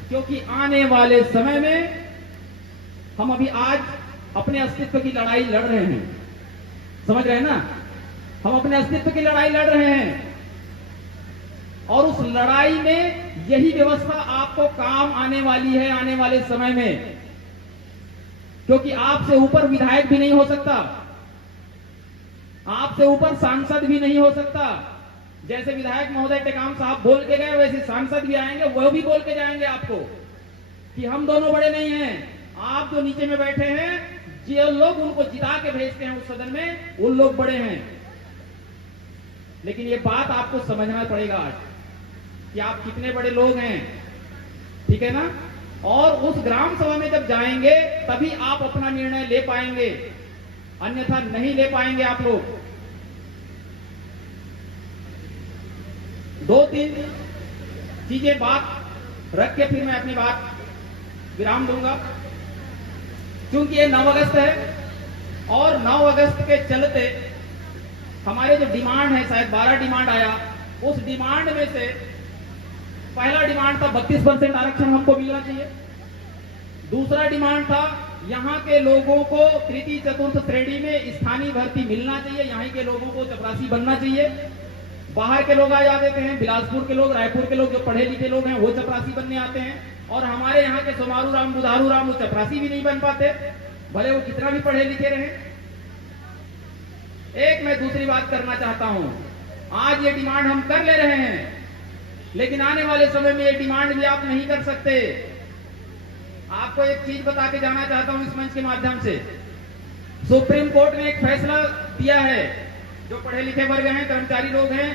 क्योंकि आने वाले समय में हम अभी आज अपने अस्तित्व की लड़ाई लड़ रहे हैं, समझ रहे हैं ना? हम अपने अस्तित्व की लड़ाई लड़ रहे हैं और उस लड़ाई में यही व्यवस्था आपको काम आने वाली है आने वाले समय में, क्योंकि आपसे ऊपर विधायक भी नहीं हो सकता, आपसे ऊपर सांसद भी नहीं हो सकता। जैसे विधायक महोदय टेकाम साहब बोल के गए, वैसे सांसद भी आएंगे, वह भी बोल के जाएंगे आपको कि हम दोनों बड़े नहीं हैं, आप जो नीचे में बैठे हैं, जो लोग उनको जिता के भेजते हैं उस सदन में, उन लोग बड़े हैं। लेकिन ये बात आपको समझना पड़ेगा आज कि आप कितने बड़े लोग हैं, ठीक है ना? और उस ग्राम सभा में जब जाएंगे तभी आप अपना निर्णय ले पाएंगे, अन्यथा नहीं ले पाएंगे आप लोग। 2-3 चीजें बात रख के फिर मैं अपनी बात विराम दूंगा, क्योंकि ये 9 अगस्त है और 9 अगस्त के चलते हमारे जो डिमांड है, शायद 12 डिमांड आया, उस डिमांड में से पहला डिमांड था 32% आरक्षण हमको मिलना चाहिए। दूसरा डिमांड था यहाँ के लोगों को तृतीय चतुर्थ श्रेणी में स्थानीय भर्ती मिलना चाहिए, यहाँ के लोगों को चपरासी बनना चाहिए। बाहर के लोग आ जाते हैं, बिलासपुर के लोग, रायपुर के लोग, जो पढ़े लिखे लोग हैं वो चपरासी बनने आते हैं, और हमारे यहाँ के सोमारू राम, बुधारू राम, वो चपरासी भी नहीं बन पाते, भले वो कितना भी पढ़े लिखे रहे। एक मैं दूसरी बात करना चाहता हूं, आज ये डिमांड हम कर ले रहे हैं, लेकिन आने वाले समय में ये डिमांड भी आप नहीं कर सकते। आपको एक चीज बता के जाना चाहता हूं इस मंच के माध्यम से। सुप्रीम कोर्ट ने एक फैसला दिया है, जो पढ़े लिखे वर्ग हैं, कर्मचारी लोग हैं,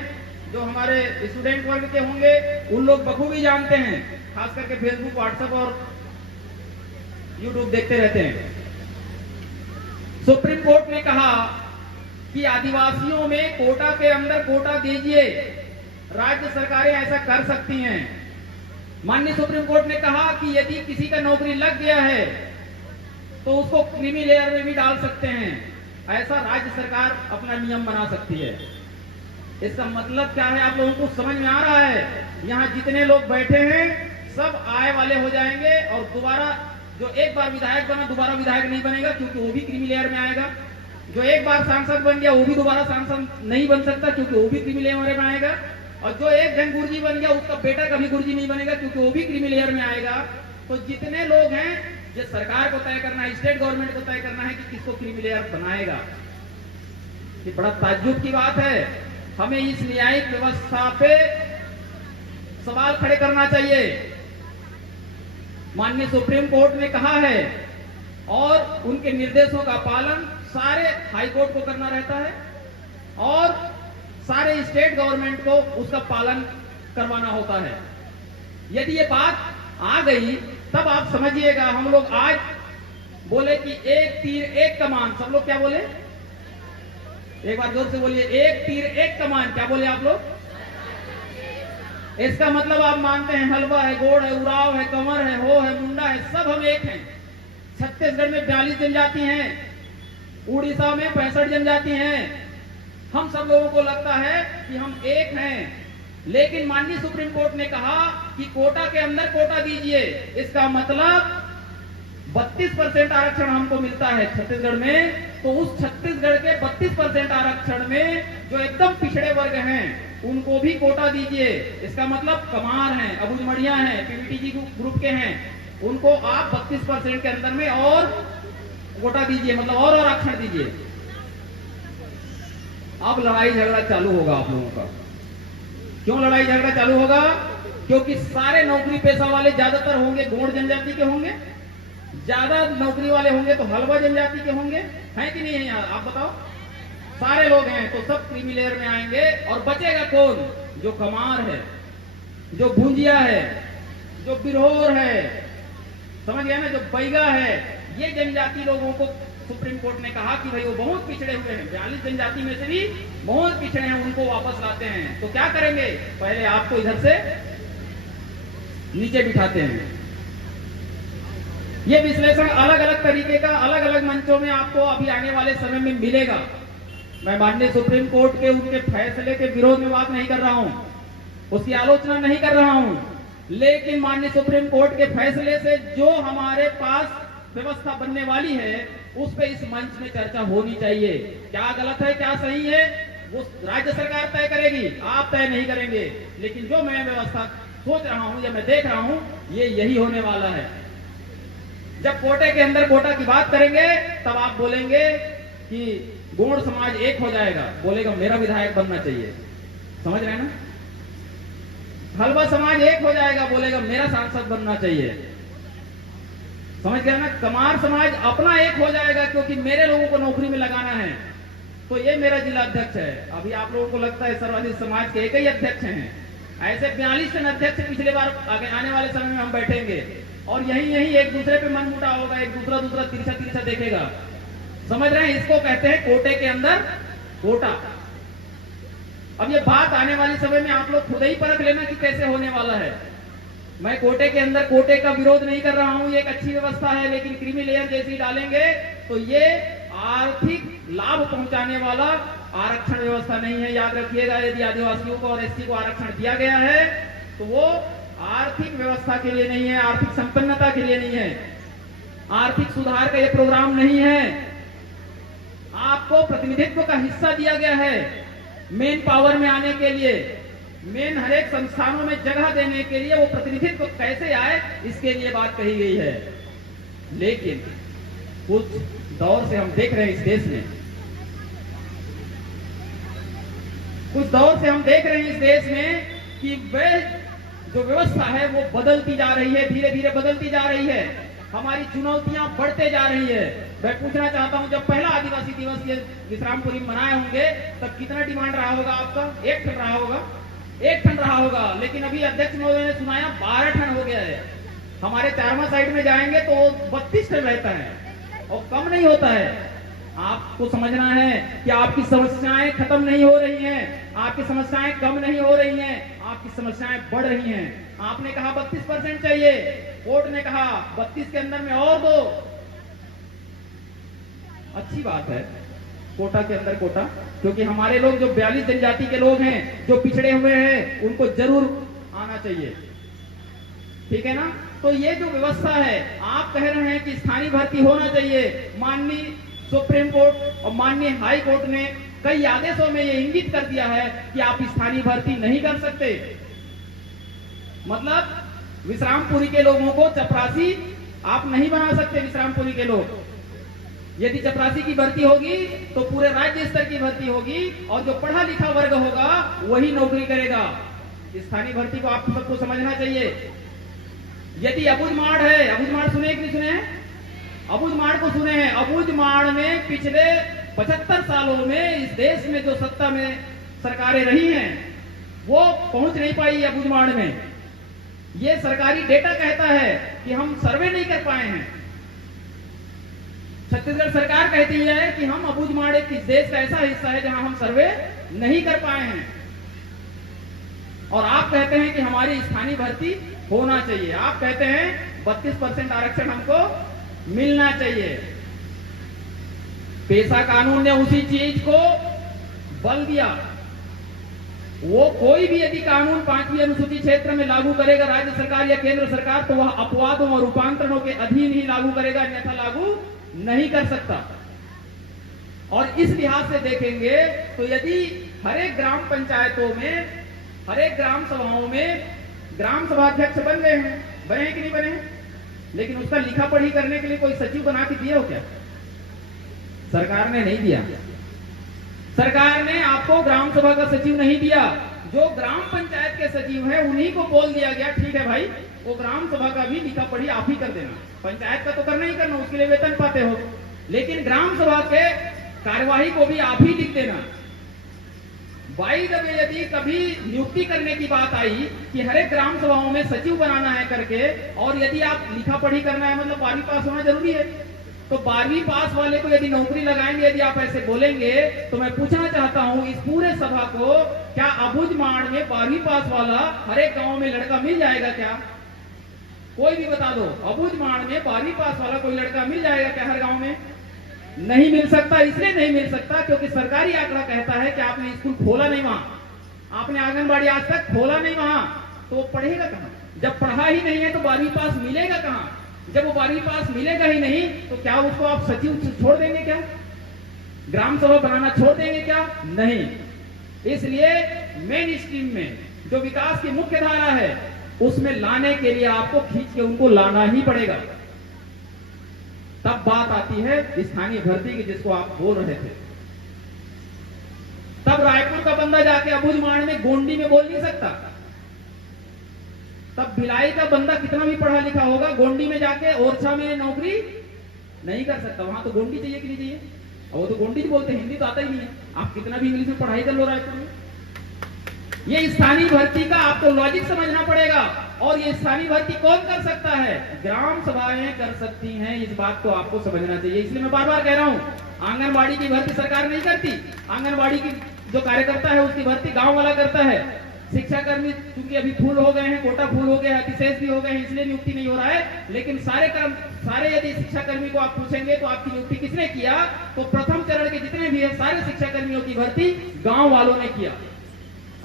जो हमारे स्टूडेंट वर्ग के होंगे, उन लोग बखूबी जानते हैं, खास करके फेसबुक, व्हाट्सएप और यूट्यूब देखते रहते हैं। सुप्रीम कोर्ट ने कहा कि आदिवासियों में कोटा के अंदर कोटा दीजिए, राज्य सरकारें ऐसा कर सकती हैं। माननीय सुप्रीम कोर्ट ने कहा कि यदि किसी का नौकरी लग गया है तो उसको क्रीमी लेयर में भी डाल सकते हैं, ऐसा राज्य सरकार अपना नियम बना सकती है। इसका मतलब क्या है आप लोगों को समझ में आ रहा है? यहाँ जितने लोग बैठे हैं सब आय वाले हो जाएंगे, और दोबारा जो एक बार विधायक बना दोबारा विधायक नहीं बनेगा, क्योंकि वो भी क्रीमी लेयर में आएगा। जो एक बार सांसद बन गया वो भी दोबारा सांसद नहीं बन सकता, क्योंकि वो भी क्रीमी लेयर में आएगा। और जो एक जन गुरुजी बन गया उसका बेटा कभी गुरुजी नहीं बनेगा, क्योंकि वो भी क्रीमी लेयर में आएगा। तो जितने लोग हैं, ये सरकार को तय करना है, स्टेट गवर्नमेंट को तय करना है कि किसको क्रीमी लेयर बनाएगा। ये बड़ा ताज्जुब की बात है। हमें इस न्यायिक व्यवस्था पे सवाल खड़े करना चाहिए। माननीय सुप्रीम कोर्ट ने कहा है और उनके निर्देशों का पालन सारे हाई कोर्ट को करना रहता है और सारे स्टेट गवर्नमेंट को उसका पालन करवाना होता है। यदि ये बात आ गई तब आप समझिएगा, हम लोग आज बोले कि एक तीर एक कमान, सब लोग क्या बोले? एक बार जोर से बोलिए, एक तीर एक कमान। क्या बोले आप लोग? इसका मतलब आप मानते हैं हलवा है, गोड़ है, उराव है, कंवर है, हो है, मुंडा है, सब हम एक हैं। छत्तीसगढ़ में 42 जनजाति हैं, उड़ीसा में 65 जनजाति हैं। हम सब लोगों को लगता है कि हम एक हैं, लेकिन माननीय सुप्रीम कोर्ट ने कहा कि कोटा के अंदर कोटा दीजिए। इसका मतलब 32% आरक्षण हमको मिलता है छत्तीसगढ़ में, तो उस छत्तीसगढ़ के 32% आरक्षण में जो एकदम पिछड़े वर्ग हैं उनको भी कोटा दीजिए। इसका मतलब कमार हैं, अबुझमड़िया हैं, पीवीटीजी ग्रुप के हैं, उनको आप 32% के अंदर में और कोटा दीजिए, मतलब और आरक्षण दीजिए। अब लड़ाई झगड़ा चालू होगा आप लोगों का। क्यों लड़ाई झगड़ा चालू होगा? क्योंकि सारे नौकरी पेशा वाले ज्यादातर होंगे गोंड जनजाति के होंगे, ज्यादा नौकरी वाले होंगे तो हलवा जनजाति के होंगे, हैं कि नहीं है? यहाँ आप बताओ, सारे लोग हैं, तो सब क्रीमी लेयर में आएंगे। और बचेगा कौन? जो कमार है, जो भुंजिया है, जो बिरहोर है, समझ गया ना, जो बैगा है, ये जनजाति लोगों को सुप्रीम कोर्ट ने कहा कि भाई वो बहुत पिछड़े हुए हैं, 42 जनजाति में से भी बहुत पिछड़े हैं, उनको वापस लाते हैं। तो क्या करेंगे, पहले आपको इधर से नीचे बिठाते हैं। ये विश्लेषण अलग अलग तरीके का अलग अलग मंचों में आपको अभी आने वाले समय में मिलेगा। मैं माननीय सुप्रीम कोर्ट के उनके फैसले के विरोध में बात नहीं कर रहा हूं, उसकी आलोचना नहीं कर रहा हूं, लेकिन माननीय सुप्रीम कोर्ट के फैसले से जो हमारे पास व्यवस्था बनने वाली है उस पे इस मंच में चर्चा होनी चाहिए। क्या गलत है क्या सही है वो राज्य सरकार तय करेगी, आप तय नहीं करेंगे। लेकिन जो मैं व्यवस्था सोच रहा हूं या मैं देख रहा हूं ये यही होने वाला है। जब कोटे के अंदर कोटा की बात करेंगे तब आप बोलेंगे कि गोंड समाज एक हो जाएगा, बोलेगा मेरा विधायक बनना चाहिए, समझ रहे हैं ना। हलवा समाज एक हो जाएगा, बोलेगा मेरा सांसद बनना चाहिए, समझ गया ना। कमार समाज अपना एक हो जाएगा क्योंकि मेरे लोगों को नौकरी में लगाना है, तो ये मेरा जिला अध्यक्ष है। अभी आप लोगों को लगता है सर्वाधिक समाज के एक ही अध्यक्ष हैं, ऐसे 42 जन अध्यक्ष पिछले बार आगे आने वाले समय में हम बैठेंगे और यही एक दूसरे पे मन मुटा होगा, एक दूसरा तिरछा देखेगा, समझ रहे हैं। इसको कहते हैं कोटे के अंदर कोटा। अब ये बात आने वाले समय में आप लोग खुद ही परख लेना कि कैसे होने वाला है। मैं कोटे के अंदर कोटे का विरोध नहीं कर रहा हूं, ये एक अच्छी व्यवस्था है, लेकिन क्रीमी लेयर जैसी डालेंगे तो ये आर्थिक लाभ पहुंचाने वाला आरक्षण व्यवस्था नहीं है। याद रखिएगा, यदि आदिवासियों को और एसटी को आरक्षण दिया गया है तो वो आर्थिक व्यवस्था के लिए नहीं है, आर्थिक संपन्नता के लिए नहीं है, आर्थिक सुधार का ये प्रोग्राम नहीं है। आपको प्रतिनिधित्व का हिस्सा दिया गया है, मेन पावर में आने के लिए, मेन हर एक संस्थानों में जगह देने के लिए, वो प्रतिनिधित्व कैसे आए इसके लिए बात कही गई है। लेकिन कुछ दौर से हम देख रहे हैं इस देश में, कुछ दौर से हम देख रहे हैं इस देश में कि वह जो व्यवस्था है वो बदलती जा रही है, धीरे धीरे बदलती जा रही है, हमारी चुनौतियां बढ़ते जा रही है। मैं पूछना चाहता हूं, जब पहला आदिवासी दिवस ये विश्रामपुरी में मनाए होंगे तब कितना डिमांड रहा होगा आपका? 1 टन रहा होगा, 1 टन रहा होगा। लेकिन अभी अध्यक्ष महोदय ने सुनाया 12 टन हो गया है। हमारे चारमा साइड में जाएंगे तो 32 टन रहता है और कम नहीं होता है। आपको समझना है कि आपकी समस्याएं खत्म नहीं हो रही हैं, आपकी समस्याएं कम नहीं हो रही हैं, आपकी समस्याएं बढ़ रही हैं। आपने कहा 32% चाहिए, कोर्ट ने कहा 32 के अंदर में और दो। अच्छी बात है कोटा के अंदर कोटा, क्योंकि हमारे लोग जो 42 जनजाति के लोग हैं, जो पिछड़े हुए हैं, उनको जरूर आना चाहिए, ठीक है ना। तो ये जो व्यवस्था है, आप कह रहे हैं कि स्थानीय भर्ती होना चाहिए। माननीय सुप्रीम कोर्ट और माननीय हाई कोर्ट ने कई आदेशों में ये इंगित कर दिया है कि आप स्थानीय भर्ती नहीं कर सकते। मतलब विश्रामपुरी के लोगों को चपरासी आप नहीं बना सकते। विश्रामपुरी के लोग, यदि चपरासी की भर्ती होगी तो पूरे राज्य स्तर की भर्ती होगी और जो पढ़ा लिखा वर्ग होगा वही नौकरी करेगा। स्थानीय भर्ती को आप सबको समझना चाहिए। यदि अबुझमाड़ है, अबुझमाड़ सुने कि नहीं सुने हैं? अबुझमाड़ को सुने हैं। अबुझमाड़ में पिछले 75 सालों में इस देश में जो सत्ता में सरकारें रही हैं वो पहुंच नहीं पाई अबुझमाड़ में। ये सरकारी डेटा कहता है कि हम सर्वे नहीं कर पाए हैं। छत्तीसगढ़ सरकार कहती है कि हम अबुझमाड़ एक इस देश का ऐसा हिस्सा है जहां हम सर्वे नहीं कर पाए हैं, और आप कहते हैं कि हमारी स्थानीय भर्ती होना चाहिए। आप कहते हैं 32% आरक्षण हमको मिलना चाहिए। पेशा कानून ने उसी चीज को बल दिया। वो कोई भी यदि कानून 5वीं अनुसूची क्षेत्र में लागू करेगा राज्य सरकार या केंद्र सरकार, तो वह अपवादों और रूपांतरणों के अधीन ही लागू करेगा, अन्यथा लागू नहीं कर सकता। और इस लिहाज से देखेंगे तो यदि हर एक ग्राम पंचायतों में, हर एक ग्राम सभाओं में ग्राम सभा अध्यक्ष बन गए हैं, बने कि नहीं बने, लेकिन उसका लिखा पढ़ी करने के लिए कोई सचिव बना के दिया हो क्या? सरकार ने नहीं दिया। सरकार ने आपको ग्राम सभा का सचिव नहीं दिया। जो ग्राम पंचायत के सचिव हैं उन्हीं को बोल दिया गया, ठीक है भाई, वो ग्राम सभा का भी लिखा पढ़ी आप ही कर देना, पंचायत का तो करना ही करना, उसके लिए वेतन पाते हो, लेकिन ग्राम सभा के कार्यवाही को भी आप ही लिख देना। बाई द वे यदि कभी नियुक्ति करने की बात आई कि हर एक ग्राम सभाओं में सचिव बनाना है करके, और यदि आप लिखा पढ़ी करना है, मतलब 12वीं पास होना जरूरी है, तो 12वीं पास वाले को यदि नौकरी लगाएंगे, यदि आप ऐसे बोलेंगे, तो मैं पूछना चाहता हूं इस पूरे सभा को, क्या अबुझमाड़ में 12वीं पास वाला हर एक गांव में लड़का मिल जाएगा क्या? कोई भी बता दो, अबुझमाड़ में 12वीं पास वाला कोई लड़का मिल जाएगा क्या हर गांव में? नहीं मिल सकता। इसलिए नहीं मिल सकता क्योंकि सरकारी आंकड़ा कहता है कि आपने स्कूल खोला नहीं वहां, आपने आंगनबाड़ी आज तक खोला नहीं वहां, तो पढ़ेगा कहां? जब पढ़ा ही नहीं है तो 12वीं पास मिलेगा कहां? जब वो 12वीं पास मिलेगा ही नहीं तो क्या उसको आप सचिव छोड़ देंगे क्या? ग्राम सभा बनाना छोड़ देंगे क्या? नहीं। इसलिए मेन स्ट्रीम में जो विकास की मुख्य धारा है उसमें लाने के लिए आपको खींच के उनको लाना ही पड़ेगा। तब बात आती है स्थानीय भर्ती की, जिसको आप बोल रहे थे। तब रायपुर का बंदा जाके अबुझमाड़ में गोंडी में बोल नहीं सकता। तब भिलाई का बंदा कितना भी पढ़ा लिखा होगा, गोंडी में जाके ओरछा में नौकरी नहीं कर सकता। वहां तो गोंडी चाहिए कि नहीं चाहिए? वो तो गोंडी बोलते हैं, हिंदी तो आता ही नहीं है। आप कितना भी इंग्लिश में पढ़ाई कर लो रायपुर में। ये स्थानीय भर्ती का आपको लॉजिक समझना पड़ेगा। और ये स्थानीय भर्ती कौन कर सकता है? ग्राम सभाएं कर सकती हैं। इस बात को आपको समझना चाहिए। इसलिए मैं बार बार कह रहा हूं, आंगनबाड़ी की भर्ती सरकार नहीं करती। आंगनबाड़ी की जो कार्यकर्ता है उसकी भर्ती गांव वाला करता है। शिक्षा कर्मी चूंकि अभी फुल हो गए हैं, कोटा फुल हो गया है, अतिशेष भी हो गए हैं, इसलिए नियुक्ति नहीं हो रहा है। लेकिन सारे यदि शिक्षा कर्मी को आप पूछेंगे तो आपकी नियुक्ति किसने किया? तो प्रथम चरण के जितने भी है सारे शिक्षा कर्मियों की भर्ती गांव वालों ने किया।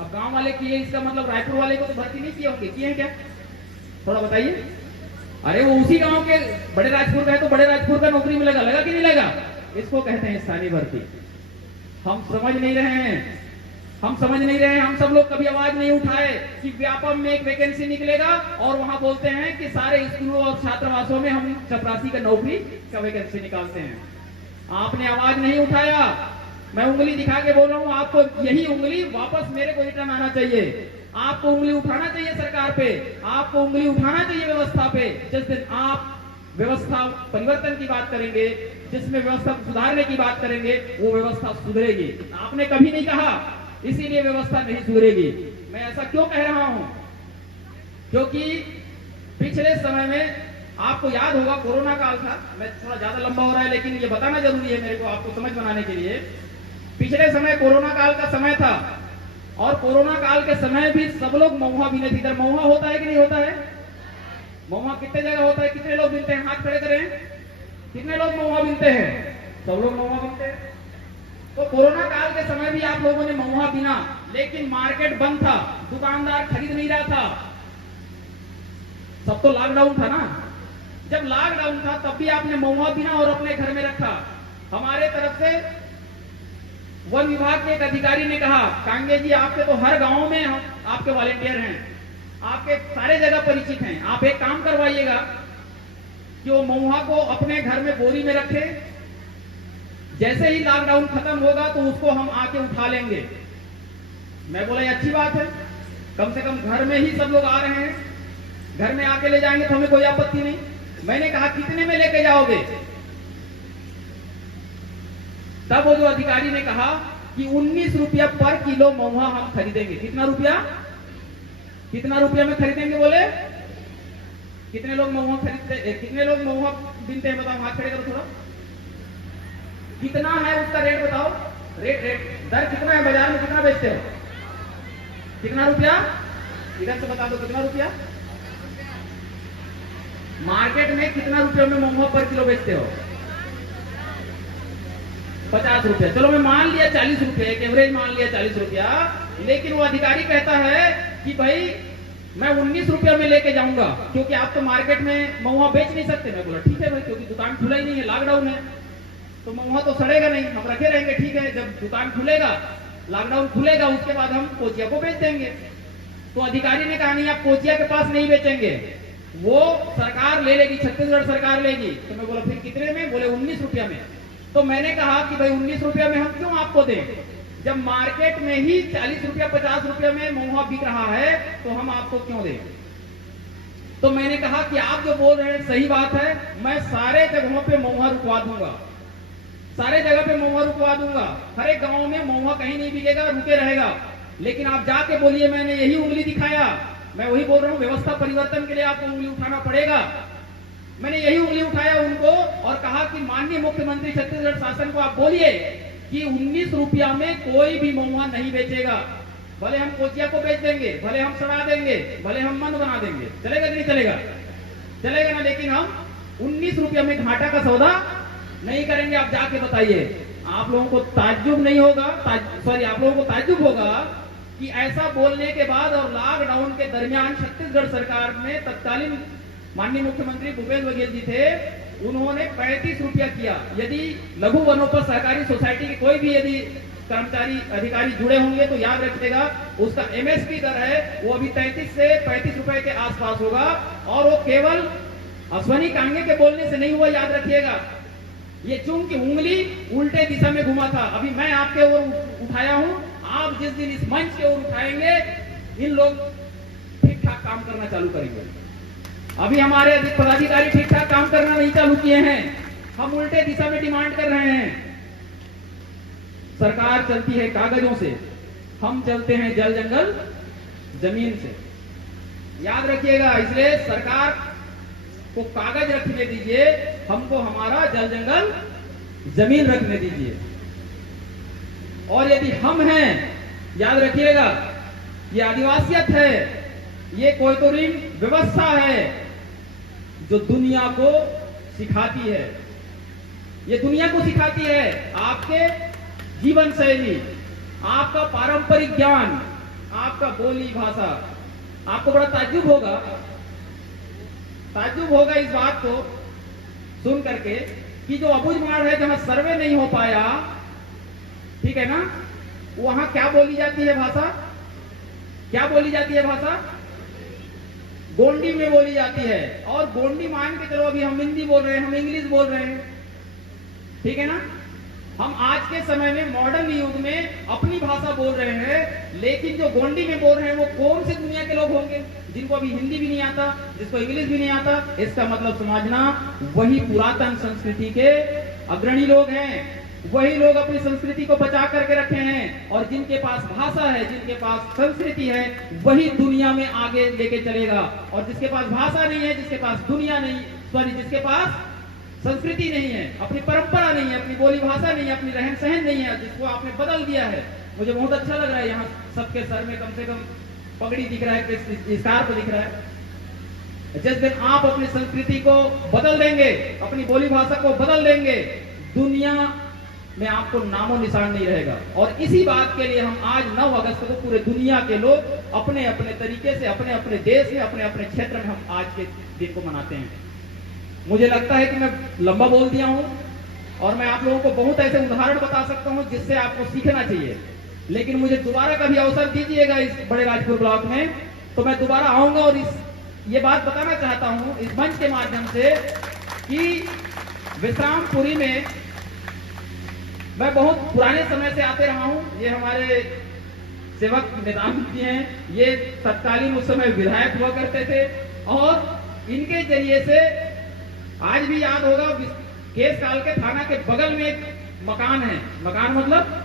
अब गांव वाले किए, इसका मतलब रायपुर वाले को तो भर्ती नहीं किए होंगे? किए क्या? थोड़ा बताइए। अरे वो उसी गांव के बड़े राजपुर का है तो बड़े राजपुर का नौकरी में लगा कि नहीं लगा? इसको कहते हैं स्थानीय भर्ती। हम समझ नहीं रहे हैं, हम सब लोग कभी आवाज नहीं उठाए कि व्यापम में एक वैकेंसी निकलेगा और वहां बोलते हैं कि सारे स्कूलों और छात्रावासों में हम चपरासी का नौकरी का वैकेंसी निकालते हैं। आपने आवाज नहीं उठाया। मैं उंगली दिखा के बोल रहा हूं, आपको यही उंगली वापस मेरे को रिटर्न आना चाहिए। आपको उंगली उठाना चाहिए सरकार पे, आपको उंगली उठाना चाहिए व्यवस्था पे। जिस दिन आप व्यवस्था परिवर्तन की बात करेंगे, जिसमें व्यवस्था सुधारने की बात करेंगे, वो व्यवस्था सुधरेगी। आपने कभी नहीं कहा, इसीलिए व्यवस्था नहीं सुधरेगी। मैं ऐसा क्यों कह रहा हूं? क्योंकि पिछले समय में आपको याद होगा कोरोना काल था। मैं थोड़ा ज्यादा लंबा हो रहा है लेकिन ये बताना जरूरी है मेरे को, आपको समझ बनाने के लिए। पिछले समय कोरोना काल का समय था और कोरोना काल के समय भी सब लोग महुआ बीने थे। इधर महुआ होता है कि नहीं होता है? महुआ कितने जगह होता है? कितने लोग बीनते हैं? हाथ खड़े करें। कितने लोग महुआ बीनते हैं? सब लोग महुआ बीनते हैं। तो कोरोना काल के समय भी आप लोगों ने महुआ बीना, लेकिन मार्केट बंद था, दुकानदार खरीद नहीं रहा था। सब तो लॉकडाउन था ना। जब लॉकडाउन था तब भी आपने महुआ बीना और अपने घर में रखा। हमारे तरफ से वन विभाग के एक अधिकारी ने कहा, कांगे जी आपके तो हर गांव में हम आपके वॉलेंटियर हैं, आपके सारे जगह परिचित हैं। आप एक काम करवाइएगा कि वो महुआ को अपने घर में बोरी में रखे। जैसे ही लॉकडाउन खत्म होगा तो उसको हम आके उठा लेंगे। मैं बोला ये अच्छी बात है, कम से कम घर में ही सब लोग आ रहे हैं, घर में आके ले जाएंगे तो हमें कोई आपत्ति नहीं। मैंने कहा कितने में लेके जाओगे? तब वो जो अधिकारी ने कहा कि 19 रुपया पर किलो महुआ हम खरीदेंगे। कितना रुपया? कितना रुपया में खरीदेंगे बोले? कितने लोग महुआ खरीदते, कितने लोग महुआ बीनते हैं? बताओ, हाथ खड़े करो थोड़ा। कितना है उसका रेट बताओ। रेट दर कितना है? बाजार में कितना बेचते हो? कितना रुपया? इधर से बता दो कितना रुपया? मार्केट में कितना रुपये में महुआ पर किलो बेचते हो? 50 रुपया। चलो मैं मान लिया 40 रुपये, एक एवरेज मान लिया 40 रुपया। लेकिन वो अधिकारी कहता है कि भाई मैं 19 रुपया में लेके जाऊंगा क्योंकि आप तो मार्केट में महुआ बेच नहीं सकते। मैं बोला ठीक है भाई, क्योंकि दुकान खुला ही नहीं है, लॉकडाउन है, तो महुआ तो सड़ेगा नहीं, हम रखे रहेंगे। ठीक है, जब दुकान खुलेगा, लॉकडाउन खुलेगा, उसके बाद हम कोचिया को बेच देंगे। तो अधिकारी ने कहा नहीं, आप कोचिया के पास नहीं बेचेंगे, वो सरकार ले लेगी, छत्तीसगढ़ सरकार लेगी। तो मैं बोला फिर कितने में? बोले 19 रुपया में। तो मैंने कहा कि भाई 19 रुपया में हम क्यों आपको दें, जब मार्केट में ही 40 रुपया 50 रुपया में महुआ बिक रहा है तो हम आपको क्यों दें? तो मैंने कहा कि आप जो बोल रहे हैं सही बात है, मैं सारे जगहों पे महुआ रुकवा दूंगा, सारे जगह पे महुआ रुकवा दूंगा। हर एक गांव में महुआ कहीं नहीं बिकेगा, रुके रहेगा। लेकिन आप जाके बोलिए मैंने यही उंगली दिखाया। मैं वही बोल रहा हूं, व्यवस्था परिवर्तन के लिए आपको उंगली उठाना पड़ेगा। मैंने यही उंगली उठाया उनको और कहा कि माननीय मुख्यमंत्री छत्तीसगढ़ शासन को आप बोलिए कि 19 रुपया में कोई भी महुआ नहीं बेचेगा। भले हम कोचिया को बेच देंगे, भले हम सड़ा देंगे, भले हम मन बना देंगे, चलेगा कि नहीं चलेगा? चलेगा ना, लेकिन हम 19 रुपया में घाटा का सौदा नहीं करेंगे। आप जाके बताइए, आप लोगों को ताज्जुब नहीं होगा, आप लोगों को ताज्जुब होगा कि ऐसा बोलने के बाद और लॉकडाउन के दरमियान छत्तीसगढ़ सरकार में तत्कालीन माननीय मुख्यमंत्री भूपेश बघेल जी थे, उन्होंने 35 रुपया किया। यदि लघु वनोपज सहकारी सोसाइटी के कोई भी यदि कर्मचारी अधिकारी जुड़े होंगे तो याद रखिएगा, उसका एमएसपी दर है वो अभी 33 से 35 रुपए के आसपास होगा, और वो केवल अश्वनी कांगे के बोलने से नहीं हुआ, याद रखिएगा। ये चूंकि उंगली उल्टे दिशा में घुमा था। अभी मैं आपके ओर उठाया हूं, आप जिस दिन इस मंच के ओर उठाएंगे, इन लोग ठीक ठाक काम करना चालू करेंगे। अभी हमारे पदाधिकारी ठीक ठाक काम करना नहीं चालू किए हैं, हम उल्टे दिशा में डिमांड कर रहे हैं। सरकार चलती है कागजों से, हम चलते हैं जल जंगल जमीन से, याद रखिएगा। इसलिए सरकार को कागज रखने दीजिए, हमको हमारा जल जंगल जमीन रखने दीजिए। और यदि हम हैं, याद रखिएगा, ये आदिवासियत है, ये कोयतोरिन व्यवस्था है जो दुनिया को सिखाती है, ये दुनिया को सिखाती है आपके जीवन शैली, आपका पारंपरिक ज्ञान, आपका बोली भाषा। आपको बड़ा ताज्जुब होगा इस बात को सुन करके कि जो अबुझमाड़ है, जहां सर्वे नहीं हो पाया, ठीक है ना, वहां क्या बोली जाती है भाषा? क्या बोली जाती है भाषा? गोंडी में बोली जाती है। और गोंडी मान के चलो, अभी हम हिंदी बोल रहे हैं, हम इंग्लिश बोल रहे हैं, ठीक है ना। हम आज के समय में मॉडर्न युग में अपनी भाषा बोल रहे हैं, लेकिन जो गोंडी में बोल रहे हैं वो कौन से दुनिया के लोग होंगे? जिनको अभी हिंदी भी नहीं आता, जिसको इंग्लिश भी नहीं आता। इसका मतलब समझना, वही पुरातन संस्कृति के अग्रणी लोग हैं, वही लोग अपनी संस्कृति को बचा करके रखे हैं, और जिनके पास भाषा है, जिनके पास संस्कृति है, वही दुनिया में आगे लेके चलेगा। और जिसके पास भाषा नहीं है, जिसके पास दुनिया नहीं, जिसके पास संस्कृति नहीं है, अपनी परंपरा नहीं है, अपनी बोली भाषा नहीं है, अपनी रहन सहन नहीं है, जिसको आपने बदल दिया है। मुझे बहुत अच्छा लग रहा है, यहाँ सबके सर में कम से कम पगड़ी दिख रहा है, स्कार्फ दिख रहा है। जिस दिन आप अपनी संस्कृति को बदल देंगे, अपनी बोली भाषा को बदल देंगे, दुनिया में आपको नामो निशान नहीं रहेगा। और इसी बात के लिए हम आज 9 अगस्त को पूरे दुनिया के लोग अपने अपने तरीके से, अपने अपने देश में, अपने अपने क्षेत्र में हम आज के दिन को मनाते हैं। मुझे लगता है कि मैं लंबा बोल दिया हूं, और मैं आप लोगों को बहुत ऐसे उदाहरण बता सकता हूं जिससे आपको सीखना चाहिए, लेकिन मुझे दोबारा कभी अवसर दीजिएगा इस बड़े राजपुर ब्लॉक में, तो मैं दोबारा आऊंगा और ये बात बताना चाहता हूं इस मंच के माध्यम से कि विश्रामपुरी में मैं बहुत पुराने समय से आते रहा हूं। ये हमारे सेवक निदान जी हैं, ये तत्कालीन उस समय विधायक हुआ करते थे, और इनके जरिए से आज भी याद होगा, केस काल के थाना के बगल में एक मकान है, मकान मतलब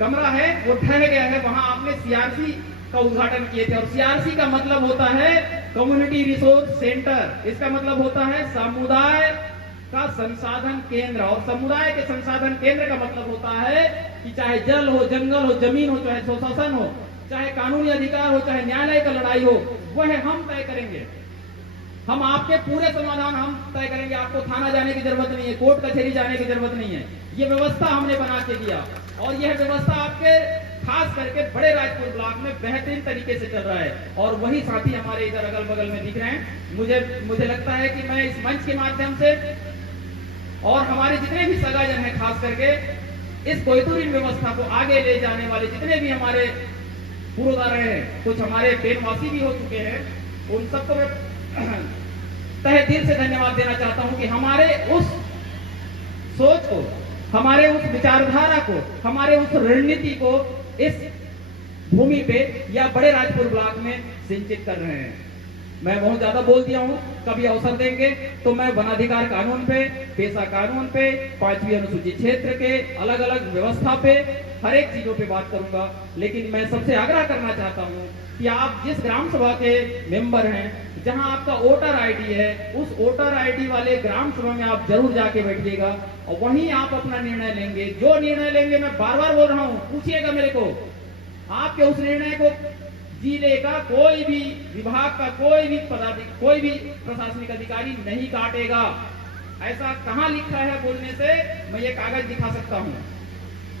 कमरा है, वो ढह गया है, वहां आपने सीआरसी का उद्घाटन किए थे। और सीआरसी का मतलब होता है कम्युनिटी रिसोर्स सेंटर, इसका मतलब होता है समुदाय का संसाधन केंद्र। और समुदाय के संसाधन केंद्र का मतलब होता है कि चाहे जल हो, जंगल हो, जमीन हो, चाहे शोषण हो, चाहे कानूनी अधिकार हो, चाहे न्यायालय का लड़ाई हो, वह हम तय करेंगे। हम आपके पूरे समाधान हम तय करेंगे। आपको थाना जाने की जरूरत नहीं है, कोर्ट कचहरी जाने की जरूरत नहीं है। ये व्यवस्था हमने बना के दिया, और यह व्यवस्था आपके खास करके बड़े राजपुर ब्लॉक में बेहतरीन तरीके से चल रहा है। और वही साथी हमारे इधर अगल बगल में दिख रहे हैं। मुझे लगता है कि मैं इस मंच के माध्यम से और हमारे जितने भी सगाजन हैं, खास करके इस कोयतुरिन व्यवस्था को आगे ले जाने वाले जितने भी हमारे पुरोधार हैं, कुछ हमारे पेनवासी भी हो चुके हैं, उन सबको मैं तहे दिल से धन्यवाद देना चाहता हूं कि हमारे उस सोच को, हमारे उस विचारधारा को, हमारे उस रणनीति को इस भूमि पे या बड़े राजपुर ब्लॉक में सिंचित कर रहे हैं। मैं बहुत ज्यादा बोल दिया हूं, कभी अवसर देंगे तो मैं वनाधिकार कानून पे, पेशा कानून पे, 5वीं अनुसूचित क्षेत्र के अलग अलग व्यवस्था पे, हर एक चीजों पे बात करूंगा। लेकिन मैं सबसे आग्रह करना चाहता हूं कि आप जिस ग्राम सभा के मेंबर हैं, जहां आपका वोटर आईडी है, उस वोटर आईडी वाले ग्राम सभा में आप जरूर जाके बैठिएगा और वहीं आप अपना निर्णय लेंगे। जो निर्णय लेंगे, मैं बार बार बोल रहा हूं, पूछिएगा मेरे को, आपके उस निर्णय को जिले का कोई भी विभाग का कोई भी प्रशासनिक अधिकारी नहीं काटेगा। ऐसा कहां लिखा है बोलने से मैं ये कागज दिखा सकता हूं,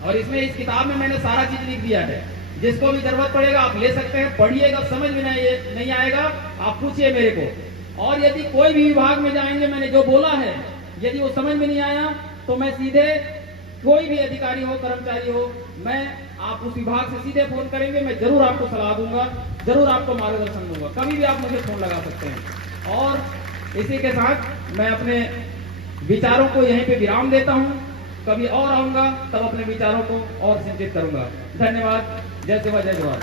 और इसमें इस किताब में मैंने सारा चीज लिख दिया है। जिसको भी जरूरत पड़ेगा आप ले सकते हैं, पढ़िएगा, समझ में नहीं आएगा आप पूछिए मेरे को। और यदि कोई भी विभाग में जाएंगे, मैंने जो बोला है, यदि वो समझ में नहीं आया तो मैं सीधे, कोई भी अधिकारी हो, कर्मचारी हो, आप उस विभाग से सीधे फोन करेंगे, मैं जरूर आपको सलाह दूंगा, जरूर आपको मार्गदर्शन दूंगा। कभी भी आप मुझे फोन लगा सकते हैं। और इसी के साथ मैं अपने विचारों को यहीं पे विराम देता हूं। कभी और आऊंगा तब अपने विचारों को और सिंचित करूंगा। धन्यवाद। जय सेवा, जय जवाहर।